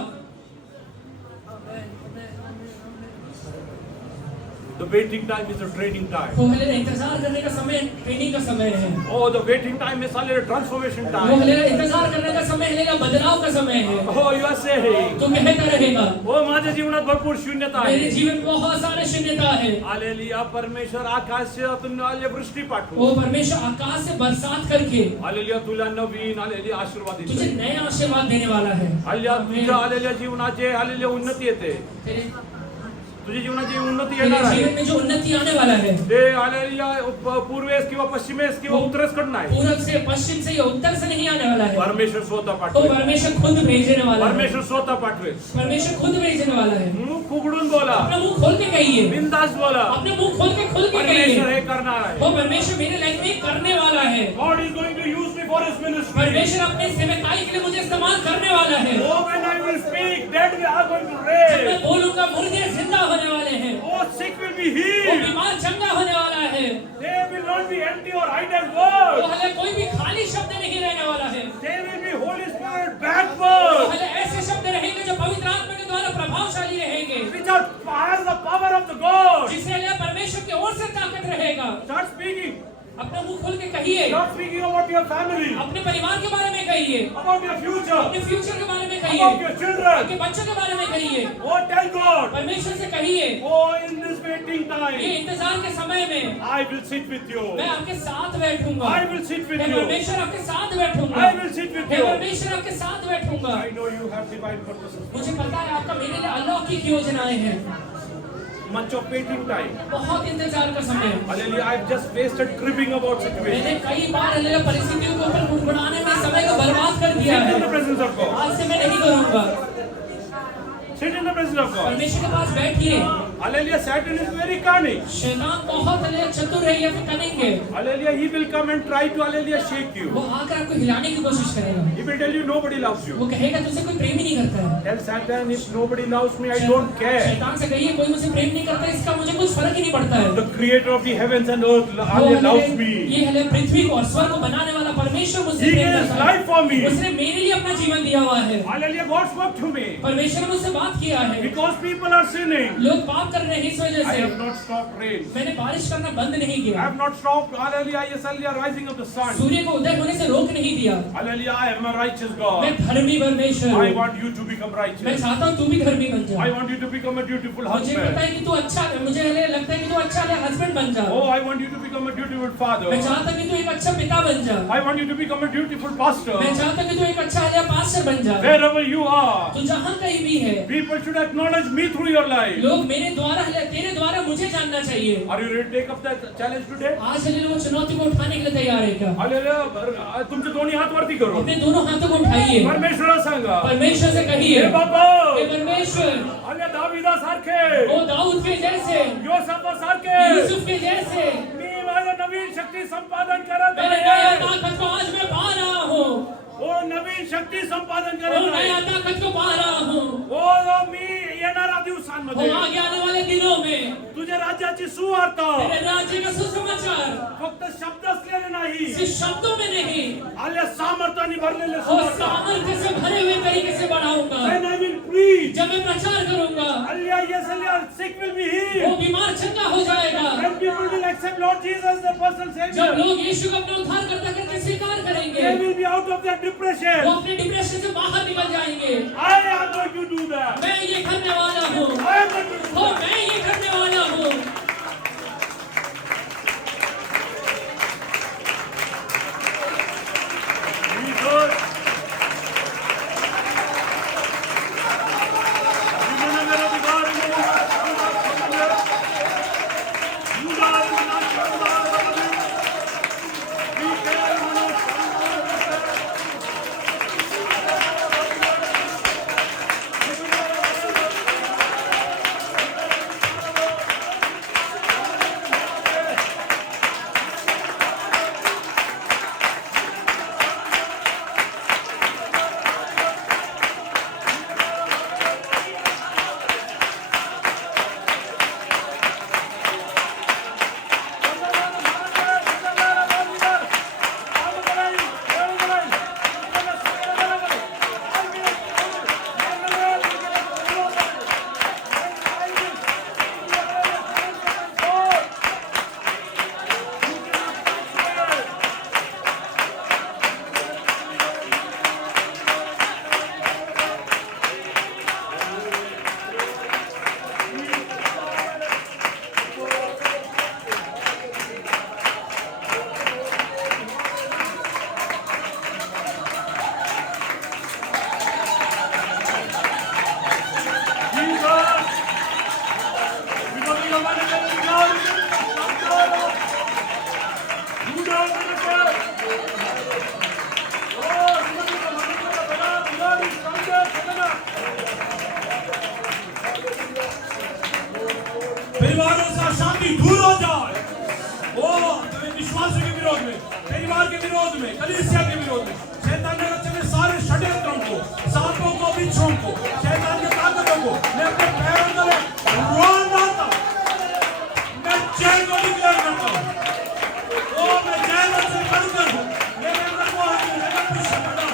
The waiting time is a training time. वो हले इंतजार करने का समय ट्रेनिंग का समय है। Oh, the waiting time is a transformation वो time. हले इंतजार करने का समय हले बदलाव का समय है। Oh, you are saying, तू कहता रहेगा oh, माझ्या जीवनात भरपूर शून्यता मेरे आहे. जीवन में बहुत सारे शून्यता है। आलेलिया परमेश्वर आकाशातून आले वृष्टी वो पाठवू. परमेश्वर आकाश से बरसात करके आलेलिया तुला नवीन आलेली आशीर्वाद तुझे देतो. नया आशीर्वाद देने वाला है। आलेलिया तुझ्या आलेल्या जीवनाचे आलेली उन्नती येते. तेरे तुझ्या जीवनाची उन्नती तेरे येणार आहे. जीवन में जो उन्नति आने वाला है ते आलेलिया पूर्वेस किंवा पश्चिमेस किंवा उत्तरेसकडून नाही. पूरब से पश्चिम से या उत्तर से नहीं आने वाला है। परमेश्वर स्वतः तो पाठवेल. परमेश्वर खुद भेजने वाला है। परमेश्वर स्वतः पाठवेल. परमेश्वर खुद भेजने वाला है। मुख उघडून बोला, अपना मुंह खोल के कहिए, बिनधास्त बोला. अपने मुंह खोल के परमेश्वर कहिए हे करणार आहे. वो परमेश्वर मेरे लाइफ में करने वाला है। God is going to use me for His ministry. परमेश्वर अपने सेवकाई के लिए मुझे इस्तेमाल करने वाला है। Oh, when I will speak, dead are going to जब raise. मैं बोलूंगा मुर्दे जिंदा होने वाले हैं, Oh, sick will be वो healed. बीमार चंगा होने वाला है, They will not be empty or idle वो words. हले कोई भी खाली शब्द नहीं रहने वाला है। They will be Holy Spirit वो backward, हले ऐसे शब्द रहेंगे जो पवित्र आत्मा के द्वारा प्रभावशाली रहेंगे, which has the power of the God. जिससे हले परमेश्वर की ओर से ताकत रहेगा। Start speaking. अपना मुंह खोल के कहिए, Start speaking about your family, अपने परिवार के बारे में कहिए, about your future, अपने फ्यूचर के बारे में about कहिए, your children. आपके बच्चों के बारे में कहिए। Oh, tell God. परमेश्वर से कहिए Oh, in this waiting ये time, इंतजार के समय में I will sit with you. मैं आपके साथ बैठूंगा। I will sit with मैं you. परमेश्वर आपके साथ बैठूंगा। I will sit with मैं you. परमेश्वर आपके साथ बैठूंगा। I know you have divine purposes. मुझे पता है आपका मेरे लिए अलौकिक योजनाएं हैं। much of waiting time. बहुत इंतजार का समय है। Hallelujah. I've just wasted cribbing about situation. मैंने कई बार हालेलुया परिस्थितियों के ऊपर गुड़गुड़ाने में समय को बर्बाद कर दिया Sit है। in the presence of God. आज से मैं नहीं करूंगा। Sit in the presence of God. परमेश्वर के पास बैठिए। Hallelujah. Satan is very cunning. शैतान बहुत हालेलुया चतुर है या फिर कनिंग है। Hallelujah. He will come and try to hallelujah shake you. वो आकर आपको हिलाने की कोशिश करेगा। He will tell you nobody loves you. वो कहेगा तुझसे कोई प्रेम ही नहीं करता है। Tell Satan, if nobody loves me, I don't care. शैतान से कहिए कोई मुझसे प्रेम नहीं करता, इसका मुझे कुछ फर्क ही नहीं पड़ता है। The creator of the heavens and earth वो hallelujah loves हालेलुया me. ये हालेलुया पृथ्वी को और स्वर्ग को बनाने वाला परमेश्वर मुझसे He प्रेम gave his करता है। life for me. उसने मेरे लिए अपना जीवन दिया हुआ है। Hallelujah. God spoke to me. परमेश्वर ने मुझसे बात किया है। Because people are sinning, लोग पाप कर रहे हैं इस वजह I से have not stopped rain. मैंने बारिश करना बंद नहीं I किया। have not stopped hallelujah yes, hallelujah rising of the sun. सूर्य को उदय होने से रोक नहीं दिया। Hallelujah. I am a righteous मैं God. धर्मी परमेश्वर I हूँ। want you to become मैं righteous. चाहता हूँ तू भी धर्मी बन जा। I want you to become a dutiful मुझे पता husband. है कि तू अच्छा, मुझे लगता है कि तू अच्छा हस्बैंड बन जा। Oh, I want you to become a dutiful father. मैं चाहता हूँ कि तू एक अच्छा पिता बन जा। I want you to become a dutiful pastor. मैं चाहता हूँ कि तू एक अच्छा पास्टर बन जा। Wherever you are, तू जहाँ कहीं भी है, people should acknowledge me through your life. लोग मेरे द्वारा तेरे द्वारा मुझे जानना चाहिए। Are you ready to take up that challenge today? आज हालेलुया वो चुनौती को उठाने के लिए तैयार है क्या? Hallelujah. तुमचे दोन्ही हात वरती करो. अपने दोनों हाथों को उठाइए। परमेश्वराला सांगा. परमेश्वर से कहिए, हे बाबा. हे परमेश्वर, हल्ल्या दाविदासारखे. ओ दाऊद के जैसे, योसेफासारखे. यूसुफ के जैसे मी माझं नवीन शक्ती संपादन करत मेरे नया आहे. ताकत को आज मैं पा रहा हूँ। ओ नवीन शक्ती संपादन ओ करत नया आहे. ताकत को पा रहा हूँ। ओ मी येणाऱ्या ओ दिवसांमध्ये आगे आने वाले दिनों में तुझ्या राज्याची सुवार्ता मेरे राज्य का सुसमाचार फक्त शब्द असलेले नाही, सिर्फ शब्दों में नहीं आल्या सामर्थ्याने भरलेले और सुवार्ता. सामर्थ्य से भरे हुए तरीके से बढ़ाऊंगा। When I will preach, जब मैं प्रचार करूंगा, hallelujah, yes, hallelujah, sick will be वो healed. बीमार चंगा हो जाएगा। When people will accept Lord Jesus the personal जब Savior, लोग यीशु को अपने उद्धारकर्ता करके स्वीकार करेंगे, they will be out of their वो depression. अपने डिप्रेशन से बाहर निकल जाएंगे। I am going to do that. मैं ये करने वाला हूँ। I am going to do O that. मैं ये करने वाला हूँ। Jesus. परिवारों से अशांति दूर हो जाए। ओ विश्वास के विरोध में, परिवार के विरोध में, कलीसिया के विरोध में, शैतान ने रचे हुए सारे षड्यंत्रों को, सांपों को, बिच्छुओं को, शैतान की ताकतों को मैं अपने पैरों तले रोन डालता हूं। मैं जय को डिक्लेयर करता हूं। ओ मैं जय मन से बनकर हूं। मेरे अंदर वो है जो मेरे पीछे पड़ा।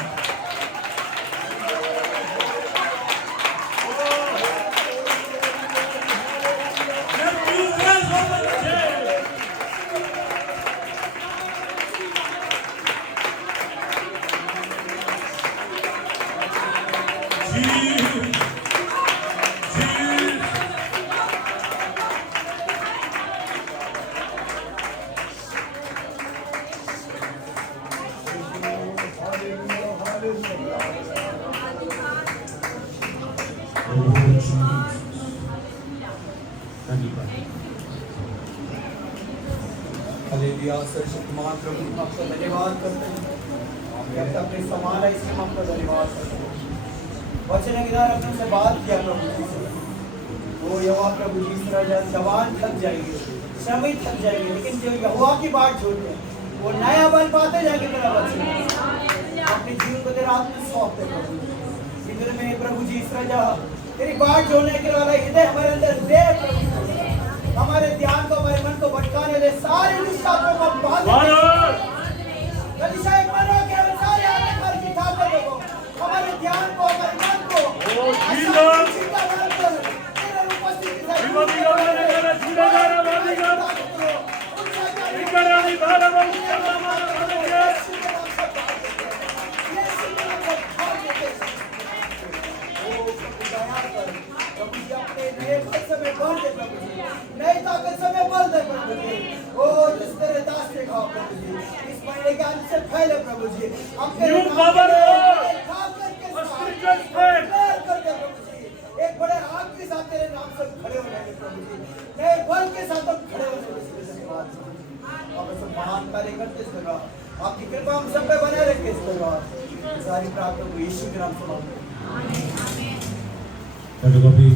मैं क्यों फ्रेंड्स हो बच्चे? हालेलुया। सर्वशक्तिमान प्रभु हम आपका धन्यवाद करते हैं। आपने अपने समान है इसलिए हम आपका धन्यवाद करते हैं। वचन के द्वारा आपने हमसे बात किया प्रभु जी से। वो यहोवा प्रभु जी इस तरह जवान थक जाएंगे, श्रमिक थक जाएंगे, लेकिन जो यहोवा की बात छोड़ते हैं वो नया बल पाते जाएंगे। मेरा वचन अपने जीवन को तेरे हाथ में सौंपते प्रभु। जिंदगी में प्रभु जी इस तरह तेरी बात जोड़ने के वाला हृदय हमारे अंदर दे प्रभु। हमारे ध्यान को, हमारे मन को भटकाने वाले सारे दुष्ट आत्माओं को बांध दे। कलीसिया एक मन हो के हम सारे अंधकार की ठाकर देखो। हमारे ध्यान को, हमारे मन को चिंता मत कर। तेरे उपस्थिति से नई ताकत समय बल दे प्रभु जी। ओ जिस तरह दास से खाओ प्रभु जी, इस महीने के अंत से पहले प्रभु जी अपने New power, Lord. एक बड़े आग के साथ तेरे नाम से खड़े हो जाएंगे प्रभु जी। नए बल के साथ हम खड़े हो जाएंगे। आप ऐसे महान कार्य करते इस तरह आपकी कृपा हम सब पे बने रखे इस तरह। सारी प्रार्थना को यीशु के नाम से मांगते हैं। कभी